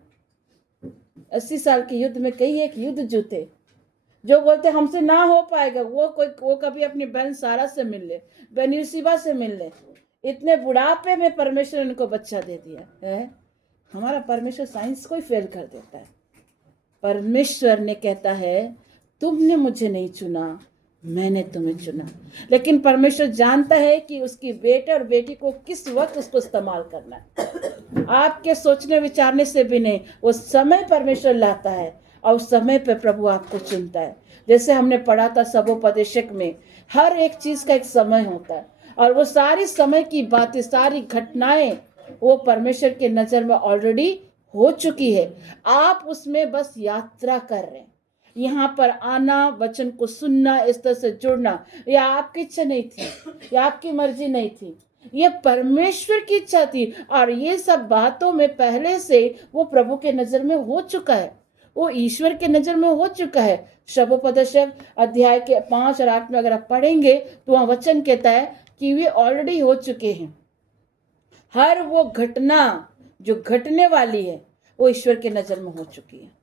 80 साल के युद्ध में कई एक युद्ध जीते। जो बोलते हमसे ना हो पाएगा, वो कभी अपनी बहन सारा से मिल ले, बहन यूसिबा से मिल ले। इतने बुढ़ापे में परमेश्वर ने उनको बच्चा दे दिया है। हमारा परमेश्वर साइंस को ही फेल कर देता है। परमेश्वर ने कहता है तुमने मुझे नहीं चुना, मैंने तुम्हें चुना। लेकिन परमेश्वर जानता है कि उसकी बेटे और बेटी को किस वक्त उसको इस्तेमाल करना है। आपके सोचने विचारने से भी नहीं, वो समय परमेश्वर लाता है और उस समय पे प्रभु आपको चुनता है। जैसे हमने पढ़ा था सबोपदेशक में, हर एक चीज का एक समय होता है और वो सारी समय की बातें, सारी घटनाएं वो परमेश्वर के नजर में ऑलरेडी हो चुकी है। आप उसमें बस यात्रा कर रहे हैं। यहाँ पर आना, वचन को सुनना, इस तरह से जुड़ना, यह आपकी इच्छा नहीं थी, यह आपकी मर्जी नहीं थी, ये परमेश्वर की इच्छा थी। और ये सब बातों में पहले से वो प्रभु के नजर में हो चुका है, वो ईश्वर के नजर में हो चुका है। शबोपदेशक अध्याय के 5 और 8 में अगर आप पढ़ेंगे तो वहाँ वचन कहता है कि वे ऑलरेडी हो चुके हैं। हर वो घटना जो घटने वाली है वो ईश्वर के नजर में हो चुकी है।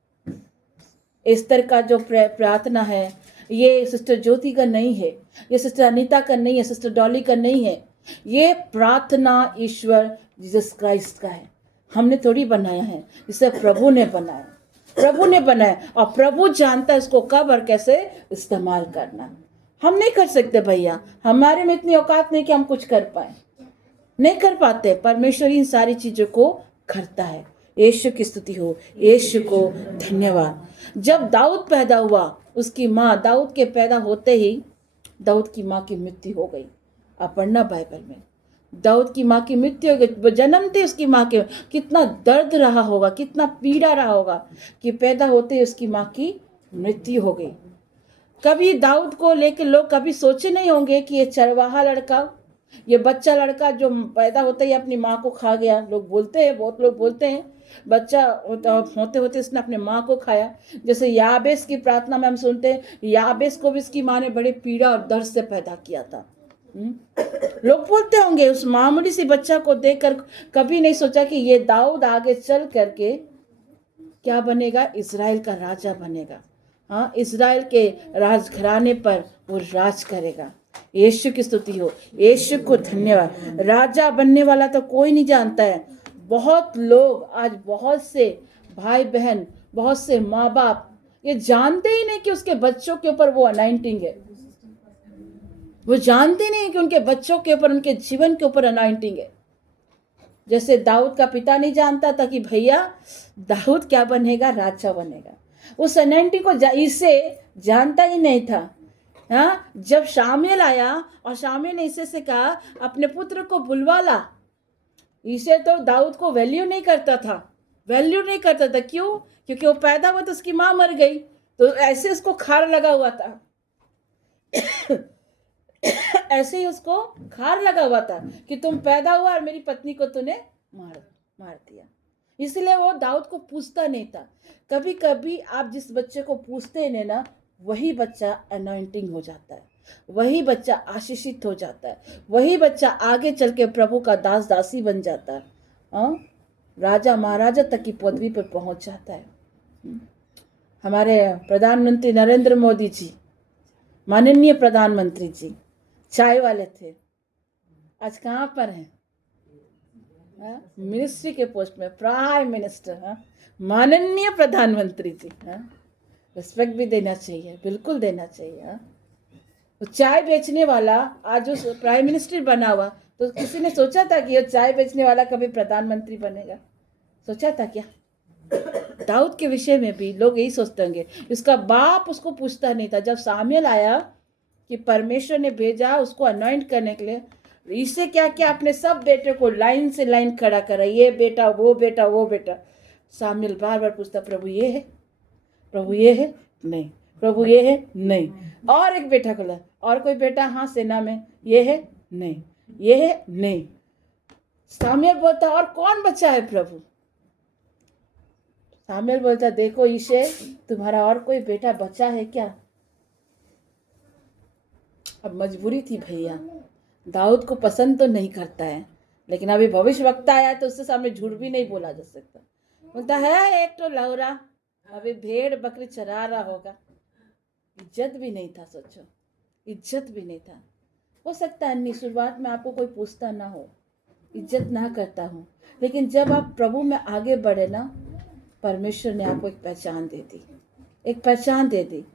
एस्तर का जो प्रार्थना है, ये सिस्टर ज्योति का नहीं है, ये सिस्टर अनीता का नहीं है, सिस्टर डॉली का नहीं है। ये प्रार्थना ईश्वर जीसस क्राइस्ट का है। हमने थोड़ी बनाया है, इसे प्रभु ने बनाया, प्रभु ने बनाया। और प्रभु जानता है इसको कब और कैसे इस्तेमाल करना। हम नहीं कर सकते भैया, हमारे में इतनी औकात नहीं कि हम कुछ कर पाए, नहीं कर पाते। परमेश्वर इन सारी चीजों को करता है। यीशु की स्तुति हो, यीशु को धन्यवाद। जब दाऊद पैदा हुआ, उसकी माँ, दाऊद के पैदा होते ही दाऊद की माँ की मृत्यु हो गई। आप पढ़ना बाइबल में, दाऊद की माँ की मृत्यु हो गई। जन्मते उसकी माँ के कितना दर्द रहा होगा, कितना पीड़ा रहा होगा कि पैदा होते ही उसकी माँ की मृत्यु हो गई। कभी दाऊद को लेकर लोग कभी सोचे नहीं होंगे कि ये चरवाहा लड़का, ये बच्चा लड़का जो पैदा होते ही अपनी माँ को खा गया। लोग बोलते हैं, बहुत लोग बोलते हैं बच्चा होते होते इसने अपने माँ को खाया। जैसे याबेस की प्रार्थना में हम सुनते हैं, याबेस को भी इसकी माँ ने बड़े पीड़ा और दर्द से पैदा किया था। लोग बोलते होंगे, उस मामूली सी बच्चा को देखकर कभी नहीं सोचा कि ये दाऊद आगे चल करके क्या बनेगा? इज़राइल का राजा बनेगा। हाँ, इज़राइल के राजघराने पर वो राज करेगा। यीशु की स्तुति हो, यीशु को धन्यवाद। राजा बनने वाला तो कोई नहीं जानता है। बहुत लोग आज, बहुत से भाई बहन, बहुत से माँ बाप ये जानते ही नहीं कि उसके बच्चों के ऊपर वो अनाइंटिंग है। वो जानते नहीं कि उनके बच्चों के ऊपर, उनके जीवन के ऊपर अनाइंटिंग है। जैसे दाऊद का पिता नहीं जानता था कि भैया दाऊद क्या बनेगा? राजा बनेगा। उस अनाइंटिंग को इसे जानता ही नहीं था। हाँ, जब शामुएल आया और शामुएल ने इसे से कहा अपने पुत्र को बुलवा ला। इसे तो दाऊद को वैल्यू नहीं करता था, वैल्यू नहीं करता था। क्यों? क्योंकि वो पैदा हुआ तो उसकी माँ मर गई, तो ऐसे उसको खार लगा हुआ था। ऐसे ही उसको खार लगा हुआ था कि तुम पैदा हुआ और मेरी पत्नी को तूने मार दिया। इसलिए वो दाऊद को पूछता नहीं था। कभी कभी आप जिस बच्चे को पूछते हैं ना, वही बच्चा अनॉइंटिंग हो जाता है, वही बच्चा आशीषित हो जाता है, वही बच्चा आगे चल के प्रभु का दास दासी बन जाता है, राजा महाराजा तक की पदवी पर पहुंच जाता है। हमारे प्रधानमंत्री नरेंद्र मोदी जी, माननीय प्रधानमंत्री जी, चाय वाले थे, आज कहाँ पर हैं? मिनिस्ट्री के पोस्ट में, प्राइम मिनिस्टर। माननीय प्रधानमंत्री जी, रिस्पेक्ट भी देना चाहिए, बिल्कुल देना चाहिए। तो चाय बेचने वाला आज उस प्राइम मिनिस्टर बना हुआ, तो किसी ने सोचा था कि ये चाय बेचने वाला कभी प्रधानमंत्री बनेगा? सोचा था क्या? दाऊद के विषय में भी लोग यही सोचते होंगे। उसका बाप उसको पूछता नहीं था। जब शामुएल आया कि परमेश्वर ने भेजा उसको अनॉइंट करने के लिए, इससे क्या क्या अपने सब बेटे को लाइन से लाइन खड़ा करा, ये बेटा वो बेटा वो बेटा। शामुएल बार बार पूछता, प्रभु ये है, प्रभु ये है, नहीं, प्रभु ये है, नहीं। और एक बेटा को ला, और कोई बेटा? हाँ, सेना में। ये है, नहीं, ये है, नहीं। शामुएल बोलता, और कौन बचा है प्रभु? शामुएल बोलता, देखो ईशे, तुम्हारा और कोई बेटा बचा है क्या? अब मजबूरी थी भैया, दाऊद को पसंद तो नहीं करता है, लेकिन अभी भविष्यवक्ता आया तो उससे सामने झूठ भी नहीं बोला जा सकता। बोलता है एक तो लौरा अभी भेड़ बकरी चरा रहा होगा। इज्जत भी नहीं था, सोचो, इज्जत भी नहीं था। हो सकता है नहीं, शुरुआत में आपको कोई पूछता ना हो, इज्जत ना करता हूँ, लेकिन जब आप प्रभु में आगे बढ़े ना, परमेश्वर ने आपको एक पहचान दे दी, एक पहचान दे दी।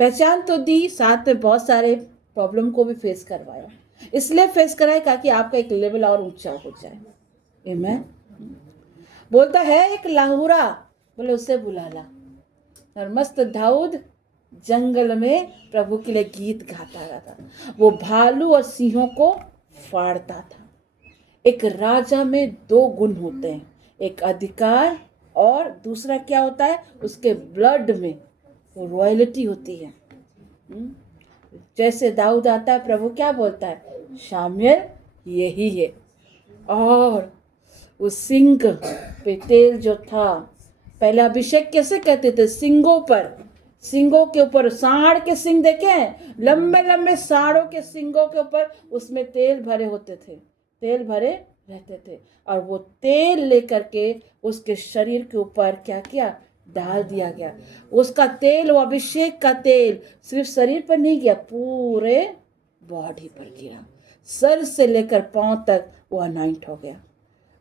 पहचान तो दी, साथ में बहुत सारे प्रॉब्लम को भी फेस करवाया। इसलिए फेस कराया ताकि आपका एक लेवल और ऊंचा हो जाए। आमीन। बोलता है एक लाहुरा, बोले उसे बुला ला। और मस्त दाऊद जंगल में प्रभु के लिए गीत गाता रहता, वो भालू और सिंहों को फाड़ता था। एक राजा में दो गुण होते हैं, एक अधिकार और दूसरा क्या होता है, उसके ब्लड में वो रॉयल्टी होती है। जैसे दाऊद आता है, प्रभु क्या बोलता है, शामुएल यही है। और उस सिंग पे तेल जो था, पहले अभिषेक कैसे कहते थे, सिंगों पर, सिंगों के ऊपर, सांड के सिंग देखे, लंबे लंबे सांडों के सिंगों के ऊपर उसमें तेल भरे होते थे, तेल भरे रहते थे। और वो तेल लेकर के उसके शरीर के ऊपर क्या किया, डाल दिया गया। उसका तेल, वो अभिषेक का तेल सिर्फ शरीर पर नहीं गया, पूरे बॉडी पर गिरा, सर से लेकर पांव तक वो अनॉइंट हो गया।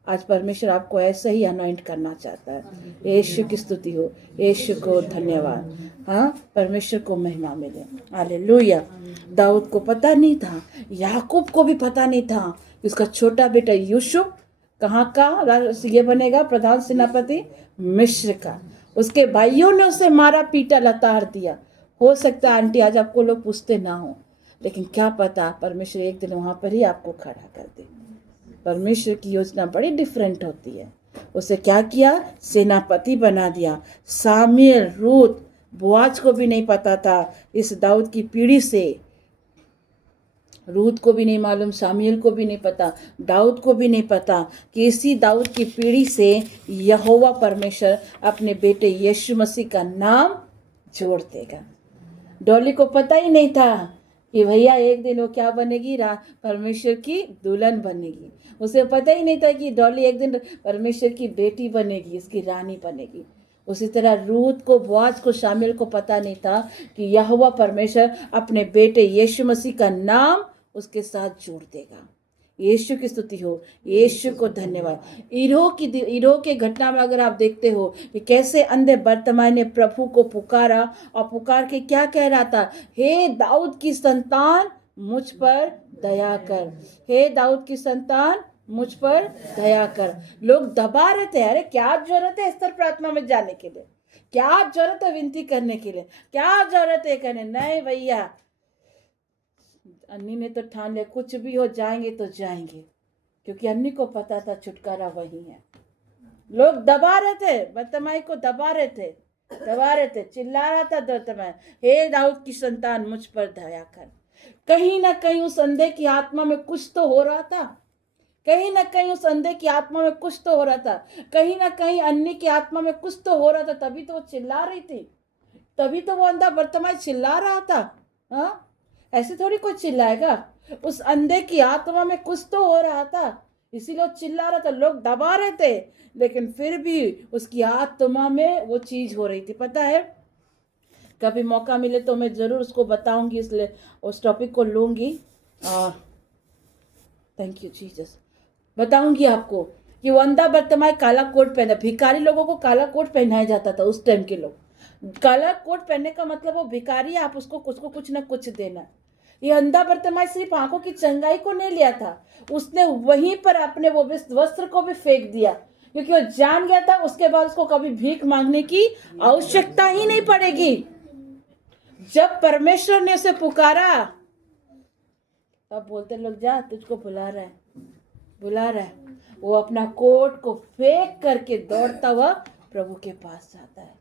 आज परमेश्वर आपको ऐसे ही अनॉइंट करना चाहता है। यीशु की स्तुति हो, यीशु को धन्यवाद। हाँ, परमेश्वर को महिमा मिले। हालेलुया। दाऊद को पता नहीं था, याकूब को भी पता नहीं था कि उसका छोटा बेटा यूसुफ कहाँ का ये बनेगा, प्रधान सेनापति मिस्र का। उसके भाइयों ने उसे मारा पीटा लताड़ दिया। हो सकता है आंटी आज आपको लोग पूछते ना हो, लेकिन क्या पता परमेश्वर एक दिन वहाँ पर ही आपको खड़ा कर दे। परमेश्वर की योजना बड़ी डिफरेंट होती है। उसे क्या किया, सेनापति बना दिया। सामुएल, रूत, बोआज को भी नहीं पता था इस दाऊद की पीढ़ी से, रूत को भी नहीं मालूम, सामुएल को भी नहीं पता, दाऊद को भी नहीं पता कि इसी दाऊद की पीढ़ी से यहोवा परमेश्वर अपने बेटे यीशु मसीह का नाम जोड़ देगा। डॉली को पता ही नहीं था कि भैया एक दिन वो क्या बनेगी, परमेश्वर की दुल्हन बनेगी। उसे पता ही नहीं था कि डॉली एक दिन परमेश्वर की बेटी बनेगी, इसकी रानी बनेगी। उसी तरह रूथ को, बोआज को, शामिल को पता नहीं था कि यहोवा परमेश्वर अपने बेटे यीशु मसीह का नाम उसके साथ जोड़ देगा। यीशु की स्तुति हो, यीशु को धन्यवाद। ईरो के घटना में अगर आप देखते हो कि कैसे अंधे बर्तिमाई ने प्रभु को पुकारा और पुकार के क्या कह रहा था, हे दाऊद की संतान मुझ पर दया कर, हे दाऊद की संतान मुझ पर दया कर। लोग दबा रहे थे, अरे क्या जरूरत है स्तर प्रार्थना में जाने के लिए, क्या जरूरत है विनती करने के लिए, क्या जरूरत है कहने, नहीं भैया। अन्नी ने तो ठान लिया कुछ भी हो जाएंगे तो जाएंगे, क्योंकि अन्नी को पता था छुटकारा वही है। लोग दबा रहे थे, बर्तिमाई को दबा रहे थे, चिल्ला रहा था बर्तिमाई, हे दाऊद की संतान मुझ पर दया कर। कहीं ना कहीं उस अंधे की आत्मा में कुछ तो हो रहा था, कहीं ना कहीं उस अंधे की आत्मा में कुछ तो हो रहा था, कहीं ना कहीं अन्नी की आत्मा में कुछ तो हो रहा था, तभी तो वो चिल्ला रही थी, तभी तो वो अंधा बर्तिमाई चिल्ला रहा था। हाँ, ऐसे थोड़ी कोई चिल्लाएगा, उस अंधे की आत्मा में कुछ तो हो रहा था, इसीलिए वो चिल्ला रहा था। लोग दबा रहे थे, लेकिन फिर भी उसकी आत्मा में वो चीज हो रही थी। पता है, कभी मौका मिले तो मैं जरूर उसको बताऊंगी, इसलिए उस टॉपिक को लूंगी। Thank you Jesus. बताऊंगी आपको कि वो अंधा बर्तिमाई काला कोट पहना, भिखारी लोगों को काला कोट पहनाया जाता था उस टाइम के लोग। काला कोट पहनने का मतलब वो भिखारी, आप उसको कुछ ना कुछ देना। ये अंधा बर्तिमाई सिर्फ आंखों की चंगाई को नहीं लिया था, उसने वहीं पर अपने वो वस्त्र को भी फेंक दिया, क्योंकि वो जान गया था उसके बाद उसको कभी भीख मांगने की आवश्यकता ही नहीं पड़ेगी। जब परमेश्वर ने उसे पुकारा, तब बोलते लोग जा तुझको बुला रहा है। वो अपना कोट को फेंक करके दौड़ता हुआ प्रभु के पास जाता है,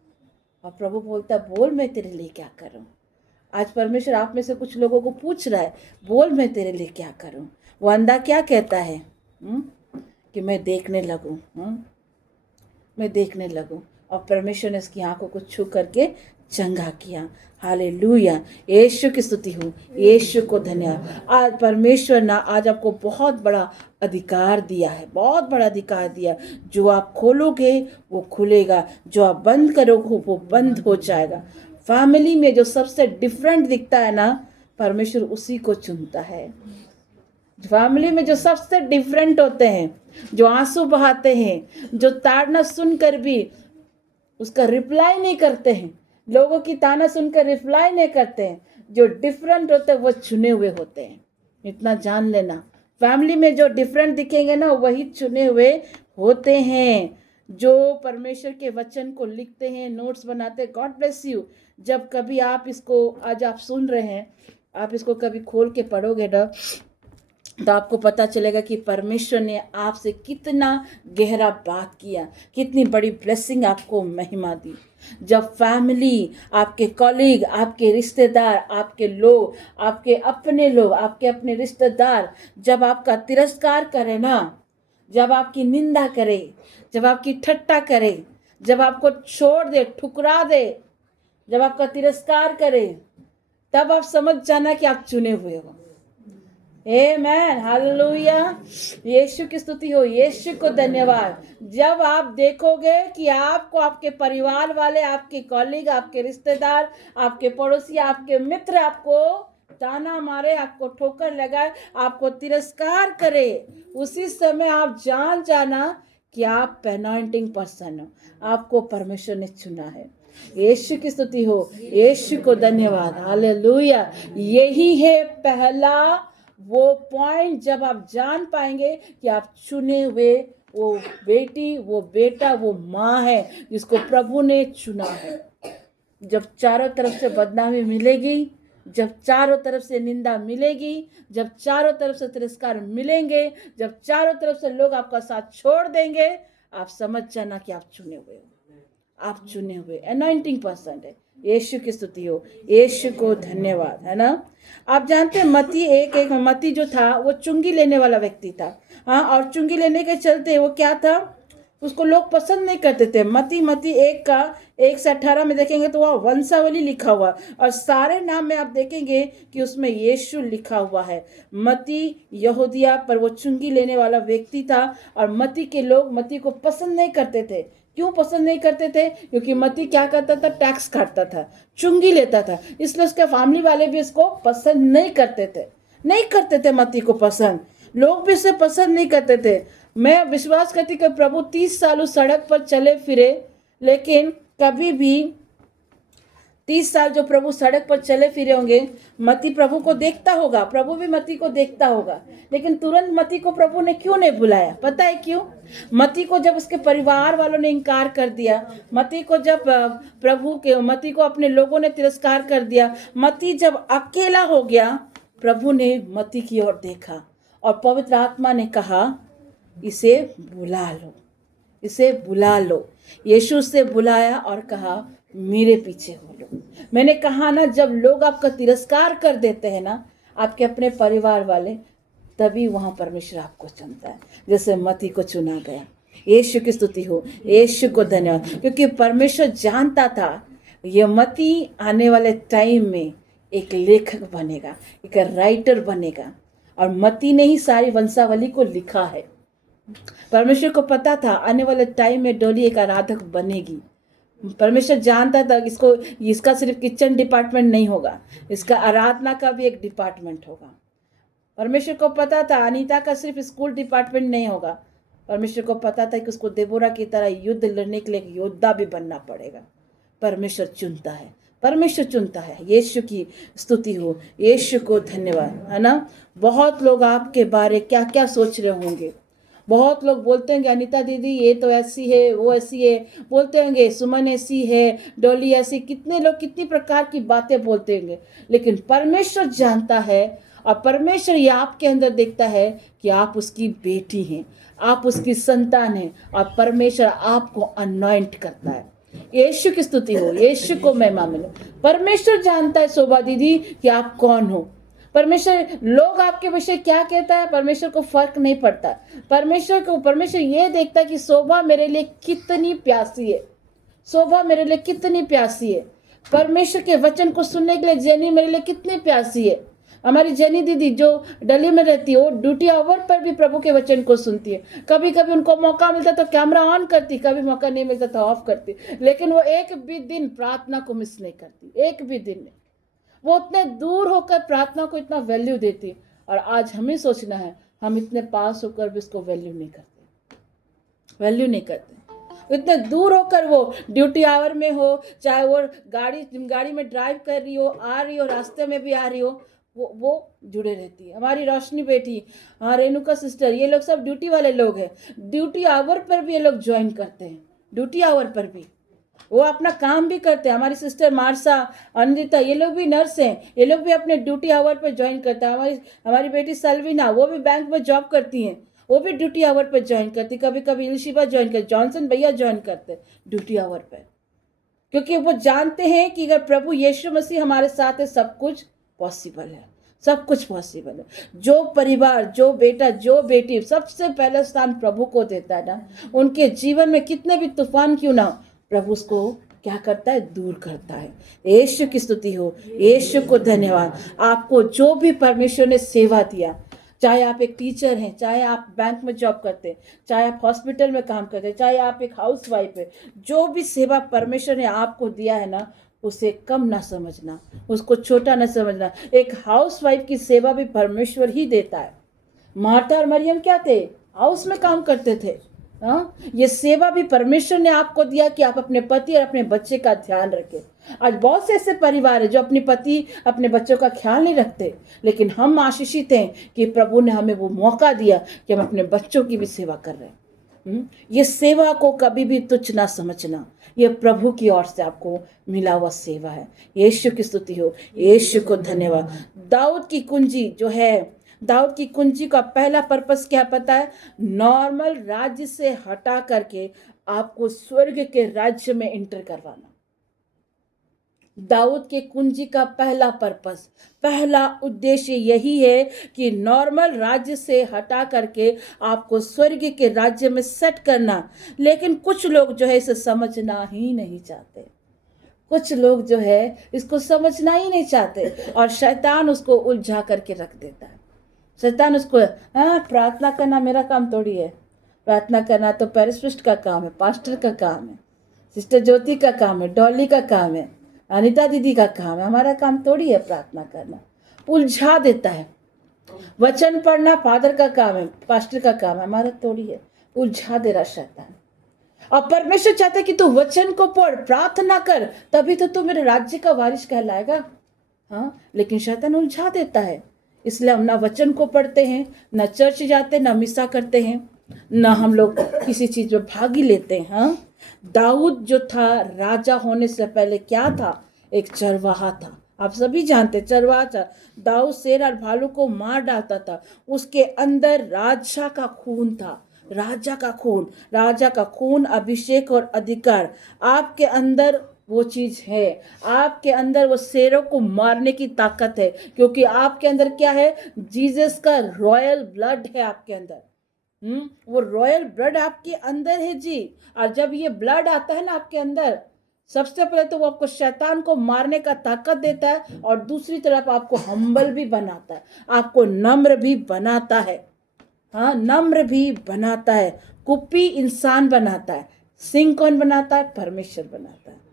और प्रभु बोलता बोल मैं तेरे लिए क्या करूं। आज परमेश्वर आप में से कुछ लोगों को पूछ रहा है, बोल मैं तेरे लिए क्या करूं। वो अंधा क्या कहता है, कि मैं देखने लगूं, मैं देखने लगूं, और परमेश्वर ने उसकी आंखों को छू करके चंगा किया। हालेलुया, यीशु की स्तुति हो, यीशु को धन्यवाद। आज परमेश्वर ने आज आपको बहुत बड़ा अधिकार दिया है, बहुत बड़ा अधिकार दिया। जो आप खोलोगे वो खुलेगा, जो आप बंद करोगे वो बंद हो जाएगा। फैमिली में जो सबसे डिफरेंट दिखता है ना, परमेश्वर उसी को चुनता है। फैमिली में जो सबसे डिफरेंट होते हैं, जो आंसू बहाते हैं, जो ताड़ना सुनकर भी उसका रिप्लाई नहीं करते हैं, लोगों की ताना सुनकर रिप्लाई नहीं करते हैं, जो डिफरेंट होते हैं वो चुने हुए होते हैं। इतना जान लेना, फैमिली में जो डिफरेंट दिखेंगे ना वही चुने हुए होते हैं, जो परमेश्वर के वचन को लिखते हैं, नोट्स बनाते हैं। God bless you. जब कभी आप इसको, आज आप सुन रहे हैं, आप इसको कभी खोल के पढ़ोगे ना, तो आपको पता चलेगा कि परमेश्वर ने आपसे कितना गहरा बात किया, कितनी बड़ी ब्लेसिंग आपको महिमा दी। जब फैमिली, आपके कॉलीग, आपके रिश्तेदार, आपके लोग, आपके अपने लोग, आपके अपने रिश्तेदार जब आपका तिरस्कार करे ना, जब आपकी निंदा करे, जब आपकी ठट्टा करे, जब आपको छोड़ दे, ठुकरा दे, जब आपका तिरस्कार करे, तब आप समझ जाना कि आप चुने हुए हो। आमेन, हालेलुया, यीशु की स्तुति हो, यीशु को धन्यवाद। जब आप देखोगे कि आपको आपके परिवार वाले, आपके कॉलीग, आपके रिश्तेदार, आपके पड़ोसी, आपके मित्र आपको ताना मारे, आपको ठोकर लगाए, आपको तिरस्कार करे, उसी समय आप जान जाना कि आप अनॉइंटिंग पर्सन हो, आपको परमेश्वर ने चुना है। यीशु की स्तुति हो, यीशु को धन्यवाद, हालेलुया। यही है पहला वो पॉइंट, जब आप जान पाएंगे कि आप चुने हुए वो बेटी, वो बेटा, वो माँ है जिसको प्रभु ने चुना है। जब चारों तरफ से बदनामी मिलेगी, जब चारों तरफ से निंदा मिलेगी, जब चारों तरफ से तिरस्कार मिलेंगे, जब चारों तरफ से लोग आपका साथ छोड़ देंगे, आप समझ जाना कि आप चुने हुए हो, आप चुने हुए अनॉइंटिंग पर्सन है। यीशु की स्तुति हो, यीशु को धन्यवाद, है ना। आप जानते हैं मती जो था वो चुंगी लेने वाला व्यक्ति था। हाँ, और चुंगी लेने के चलते वो क्या था, उसको लोग पसंद नहीं करते थे। मती 1 से 18 में देखेंगे तो वह वंशावली लिखा हुआ, और सारे नाम में आप देखेंगे कि उसमें यीशु लिखा हुआ है। मती यहूदिया पर वो चुंगी लेने वाला व्यक्ति था, और मती के लोग मती को पसंद नहीं करते थे। क्यों पसंद नहीं करते थे? क्योंकि मती क्या करता था? टैक्स काटता था, चुंगी लेता था, इसलिए उसके फैमिली वाले भी इसको पसंद नहीं करते थे मती को पसंद। लोग भी इसे पसंद नहीं करते थे। मैं विश्वास करती कि प्रभु 30 साल उस सड़क पर चले फिरे, लेकिन कभी भी 30 साल जो प्रभु सड़क पर चले फिरे होंगे, मती प्रभु को देखता होगा, प्रभु भी मती को देखता होगा, लेकिन तुरंत मती को प्रभु ने क्यों नहीं बुलाया? पता है क्यों? मती को जब उसके परिवार वालों ने इनकार कर दिया, मती को जब मती को अपने लोगों ने तिरस्कार कर दिया, मती जब अकेला हो गया, प्रभु ने मती की ओर देखा और पवित्र आत्मा ने कहा, इसे बुला लो। यीशु से बुलाया और कहा, मेरे पीछे हो लो। मैंने कहा ना, जब लोग आपका तिरस्कार कर देते हैं ना, आपके अपने परिवार वाले, तभी वहां परमेश्वर आपको चुनता है, जैसे मती को चुना गया। यीशु की स्तुति हो, यीशु को धन्यवाद, क्योंकि परमेश्वर जानता था ये मती आने वाले टाइम में एक लेखक बनेगा, एक राइटर बनेगा, और मती ने ही सारी वंशावली को लिखा है। परमेश्वर को पता था आने वाले टाइम में डॉली एक आराधक बनेगी। परमेश्वर जानता था कि इसका सिर्फ किचन डिपार्टमेंट नहीं होगा, इसका आराधना का भी एक डिपार्टमेंट होगा। परमेश्वर को पता था अनीता का सिर्फ स्कूल डिपार्टमेंट नहीं होगा। परमेश्वर को पता था कि उसको देबोरा की तरह युद्ध लड़ने के लिए एक योद्धा भी बनना पड़ेगा। परमेश्वर चुनता है, परमेश्वर चुनता है। यीशु की स्तुति हो, यीशु को धन्यवाद, है ना। बहुत लोग आपके बारे क्या क्या सोच रहे होंगे। बहुत लोग बोलते होंगे, अनीता दीदी ये तो ऐसी है, वो ऐसी है, बोलते होंगे सुमन ऐसी है, डॉली ऐसी, कितने लोग कितनी प्रकार की बातें बोलते होंगे। लेकिन परमेश्वर जानता है, और परमेश्वर ये आपके अंदर देखता है कि आप उसकी बेटी हैं, आप उसकी संतान हैं, और परमेश्वर आपको अनॉइंट करता है। यीशु की स्तुति हो, यीशु को महिमा मिले। परमेश्वर जानता है शोभा दीदी कि आप कौन हो। परमेश्वर लोग आपके विषय क्या कहता है, परमेश्वर को फर्क नहीं पड़ता। परमेश्वर ये देखता है कि शोभा मेरे लिए कितनी प्यासी है, शोभा मेरे लिए कितनी प्यासी है। परमेश्वर के वचन को सुनने के लिए जेनी मेरे लिए कितनी प्यासी है। हमारी जेनी दीदी जो दिल्ली में रहती है, वो ड्यूटी आवर पर भी प्रभु के वचन को सुनती है। कभी कभी उनको मौका मिलता तो कैमरा ऑन करती, कभी मौका नहीं मिलता तो ऑफ करती, लेकिन वो एक भी दिन प्रार्थना को मिस नहीं करती, एक भी दिन नहीं। वो उतने दूर होकर प्रार्थना को इतना वैल्यू देती। और आज हमें सोचना है, हम इतने पास होकर भी उसको वैल्यू नहीं करते। इतने दूर होकर वो ड्यूटी आवर में हो, चाहे वो गाड़ी में ड्राइव कर रही हो, आ रही हो, रास्ते में भी आ रही हो, वो जुड़े रहती है। हमारी रोशनी बेटी, रेणुका सिस्टर, ये लोग सब ड्यूटी वाले लोग हैं। ड्यूटी आवर पर भी ये लोग ज्वाइन करते हैं, ड्यूटी आवर पर भी वो अपना काम भी करते हैं। हमारी सिस्टर मार्सा, अनिता, ये लोग भी नर्स हैं, ये लोग भी अपने ड्यूटी आवर पर ज्वाइन करते हैं। हमारी बेटी सलवीना, वो भी बैंक में जॉब करती हैं, वो भी ड्यूटी आवर पर ज्वाइन करती। कभी कभी इलशिबा ज्वाइन करती, जॉनसन भैया ज्वाइन करते ड्यूटी आवर पर, क्योंकि वो जानते हैं कि अगर प्रभु यीशु मसीह हमारे साथ है, सब कुछ पॉसिबल है, सब कुछ पॉसिबल है। जो परिवार, जो बेटा, जो बेटी सबसे पहले स्थान प्रभु को देता है ना, उनके जीवन में कितने भी तूफान क्यों ना हो, प्रभु उसको क्या करता है? दूर करता है। यीशु की स्तुति हो, यीशु को धन्यवाद। आपको जो भी परमेश्वर ने सेवा दिया, चाहे आप एक टीचर हैं, चाहे आप बैंक में जॉब करते हैं, चाहे आप हॉस्पिटल में काम करते हैं, चाहे आप एक हाउस वाइफ है, जो भी सेवा परमेश्वर ने आपको दिया है ना, उसे कम ना समझना, उसको छोटा ना समझना। एक हाउस वाइफ की सेवा भी परमेश्वर ही देता है। मार्था और मरियम क्या थे? हाउस में काम करते थे। ये सेवा भी परमेश्वर ने आपको दिया कि आप अपने पति और अपने बच्चे का ध्यान रखें। आज बहुत से ऐसे परिवार है जो अपने पति, अपने बच्चों का ख्याल नहीं रखते, लेकिन हम आशीषित हैं कि प्रभु ने हमें वो मौका दिया कि हम अपने बच्चों की भी सेवा कर रहे हैं। ये सेवा को कभी भी तुच्छ ना समझना, ये प्रभु की ओर से आपको मिला हुआ सेवा है। यीशु की स्तुति हो, यीशु को धन्यवाद। दाऊद की कुंजी जो है, दाऊद की कुंजी का पहला पर्पस क्या पता है? नॉर्मल राज्य से हटा करके आपको स्वर्ग के राज्य में एंटर करवाना। दाऊद के कुंजी का पहला पर्पस, पहला उद्देश्य यही है कि नॉर्मल राज्य से हटा करके आपको स्वर्ग के राज्य में सेट करना। लेकिन कुछ लोग जो है इसे समझना ही नहीं चाहते, कुछ लोग जो है इसको समझना ही नहीं चाहते, और शैतान उसको उलझा करके रख देता है। शैतान उसको, हाँ प्रार्थना करना मेरा काम थोड़ी है, प्रार्थना करना तो पैरिस्ट का काम है, पास्टर का काम है, सिस्टर ज्योति का काम है, डॉली का काम है, अनिता दीदी का काम है, हमारा काम थोड़ी है प्रार्थना करना। उलझा देता है। वचन पढ़ना फादर का काम है, पास्टर का काम है, हमारा थोड़ी है। उलझा दे रहा शैतान। और परमेश्वर चाहता है कि तू वचन को पढ़, प्रार्थना कर, तभी तो तू मेरे राज्य का वारिस कहलाएगा। हाँ, लेकिन शैतान उलझा देता है। इसलिए हम ना वचन को पढ़ते हैं, ना चर्च जाते, ना मिसा करते हैं, ना हम लोग किसी चीज में भागी लेते हैं। हाँ, दाऊद जो था राजा होने से पहले क्या था? एक चरवाहा था। आप सभी जानते, चरवाहा था। दाऊद शेर और भालू को मार डालता था। उसके अंदर राजा का खून था, राजा का खून, राजा का खून, अभिषेक और अधिकार। आपके अंदर वो चीज है, आपके अंदर वो शेरों को मारने की ताकत है, क्योंकि आपके अंदर क्या है? जीसस का रॉयल ब्लड है आपके अंदर। वो रॉयल ब्लड आपके अंदर है जी। और जब ये ब्लड आता है ना आपके अंदर, सबसे पहले तो वो आपको शैतान को मारने का ताकत देता है, और दूसरी तरफ आपको हम्बल भी बनाता है, आपको नम्र भी बनाता है। हाँ, नम्र भी बनाता है, कुप्पी इंसान बनाता है। सिंह कौन बनाता है? परमेश्वर बनाता है।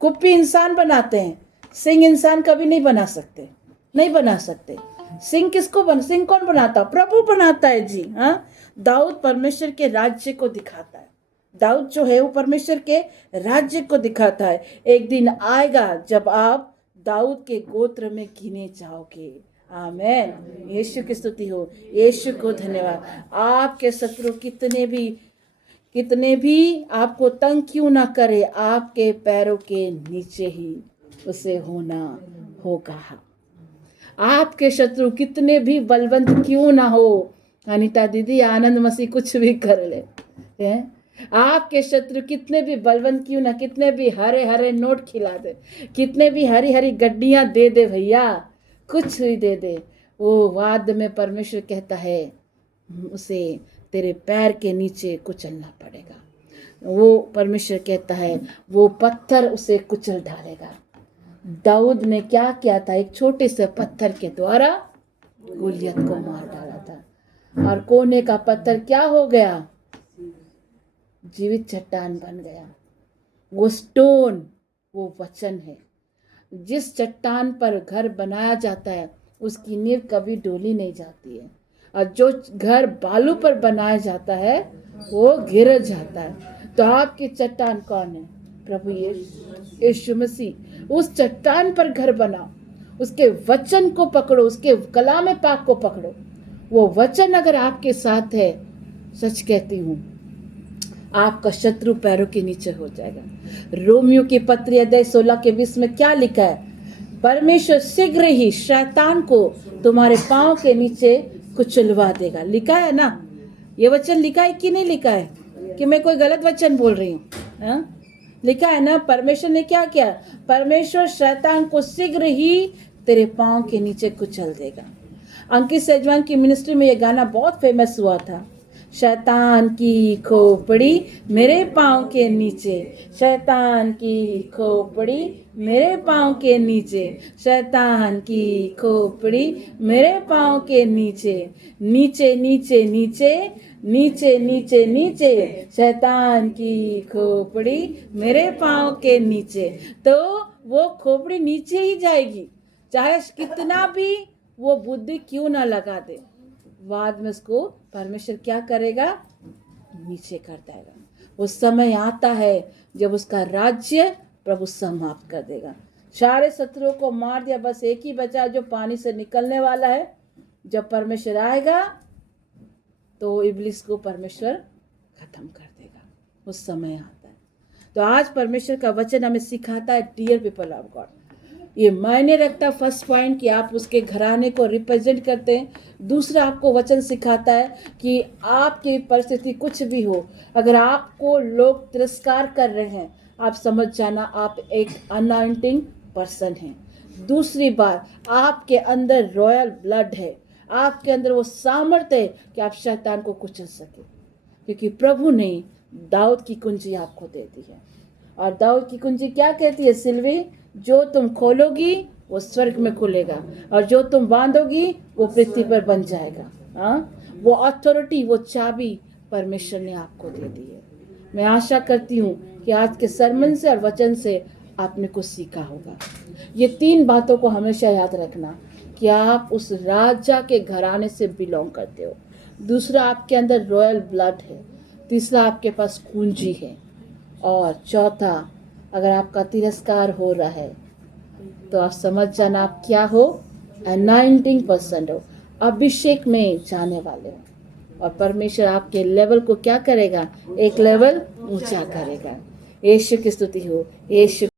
कुप्पी इंसान बनाते हैं, सिंह इंसान कभी नहीं बना सकते, नहीं बना सकते। सिंह सिंह कौन बनाता? प्रभु बनाता है जी। हाँ, दाऊद परमेश्वर के राज्य को दिखाता है। दाऊद जो है वो परमेश्वर के राज्य को दिखाता है। एक दिन आएगा जब आप दाऊद के गोत्र में गिने जाओगे। आमेन। यीशु की स्तुति हो, यीशु को धन्यवाद। आपके शत्रु कितने भी आपको तंग क्यों ना करे, आपके पैरों के नीचे ही उसे होना होगा। आपके शत्रु कितने भी बलवंत क्यों ना हो, अनिता दीदी, आनंद मसीह कुछ भी कर ले, आपके शत्रु कितने भी बलवंत क्यों ना, कितने भी हरे हरे नोट खिला दे, कितने भी हरी हरी गड्डियां दे दे भैया, कुछ भी दे दे, वो वाद में परमेश्वर कहता है उसे तेरे पैर के नीचे कुचलना पड़ेगा। वो परमेश्वर कहता है वो पत्थर उसे कुचल डालेगा। दाऊद ने क्या किया था? एक छोटे से पत्थर के द्वारा गोलियत को मार डाला था, और कोने का पत्थर क्या हो गया? जीवित चट्टान बन गया। वो स्टोन, वो वचन है। जिस चट्टान पर घर बनाया जाता है उसकी नींव कभी डोली नहीं जाती है, और जो घर बालू पर बनाया जाता है वो गिर जाता है। तो आपकी चट्टान कौन है? प्रभु यीशु मसीह। उस चट्टान पर घर बनाओ, उसके वचन को पकड़ो, उसके कलाम पाक को पकड़ो। वो वचन अगर आपके साथ है, सच कहती हूँ आपका शत्रु पैरों के नीचे हो जाएगा। रोमियो की पत्री अध्याय 16 के 20 में क्या लिखा है? परमेश्वर शीघ्र ही शैतान को तुम्हारे पांव के नीचे कुचलवा देगा। लिखा है ना? ये वचन लिखा है कि नहीं लिखा है? कि मैं कोई गलत वचन बोल रही हूँ? लिखा है ना? परमेश्वर ने क्या किया? परमेश्वर शैतान को शीघ्र ही तेरे पांव के नीचे कुचल देगा। अंकित सेजवान की मिनिस्ट्री में ये गाना बहुत फेमस हुआ था। शैतान की खोपड़ी मेरे पाँव के नीचे, शैतान की खोपड़ी मेरे पाँव के नीचे, शैतान की खोपड़ी मेरे पाँव के नीचे, नीचे नीचे नीचे नीचे नीचे नीचे, शैतान की खोपड़ी मेरे पाँव के नीचे। तो वो खोपड़ी नीचे ही जाएगी, चाहे कितना भी वो बुद्धि क्यों ना लगा दे। बाद में उसको परमेश्वर क्या करेगा? नीचे कर देगा। वो समय आता है जब उसका राज्य प्रभु समाप्त कर देगा। सारे शत्रुओं को मार दिया, बस एक ही बचा जो पानी से निकलने वाला है। जब परमेश्वर आएगा तो इब्लिस को परमेश्वर खत्म कर देगा। उस समय आता है। तो आज परमेश्वर का वचन हमें सिखाता है, डियर पीपल ऑफ गॉड, ये मायने रखता है फर्स्ट पॉइंट कि आप उसके घराने को रिप्रेजेंट करते हैं। दूसरा, आपको वचन सिखाता है कि आपकी परिस्थिति कुछ भी हो, अगर आपको लोग तिरस्कार कर रहे हैं, आप समझ जाना आप एक अनॉइंटिंग पर्सन हैं। दूसरी बात, आपके अंदर रॉयल ब्लड है, आपके अंदर वो सामर्थ्य है कि आप शैतान को कुचल सके, क्योंकि प्रभु ने दाऊद की कुंजी आपको दे दी है। और दाऊद की कुंजी क्या कहती है सिल्वी? जो तुम खोलोगी वो स्वर्ग में खुलेगा, और जो तुम बांधोगी वो पृथ्वी पर बन जाएगा। हाँ, वो अथॉरिटी, वो चाबी परमेश्वर ने आपको दे दी है। मैं आशा करती हूँ कि आज के सरमन से और वचन से आपने कुछ सीखा होगा। ये 3 बातों को हमेशा याद रखना कि आप उस राजा के घराने से बिलोंग करते हो। दूसरा, आपके अंदर रॉयल ब्लड है। तीसरा, आपके पास कुंजी है। और चौथा, अगर आपका तिरस्कार हो रहा है तो आप समझ जाना आप क्या हो? अनॉइंटिंग पर्सन हो, अभिषेक में जाने वाले हो। और परमेश्वर आपके लेवल को क्या करेगा? एक लेवल ऊंचा करेगा। यीशु की स्तुति हो। यीशु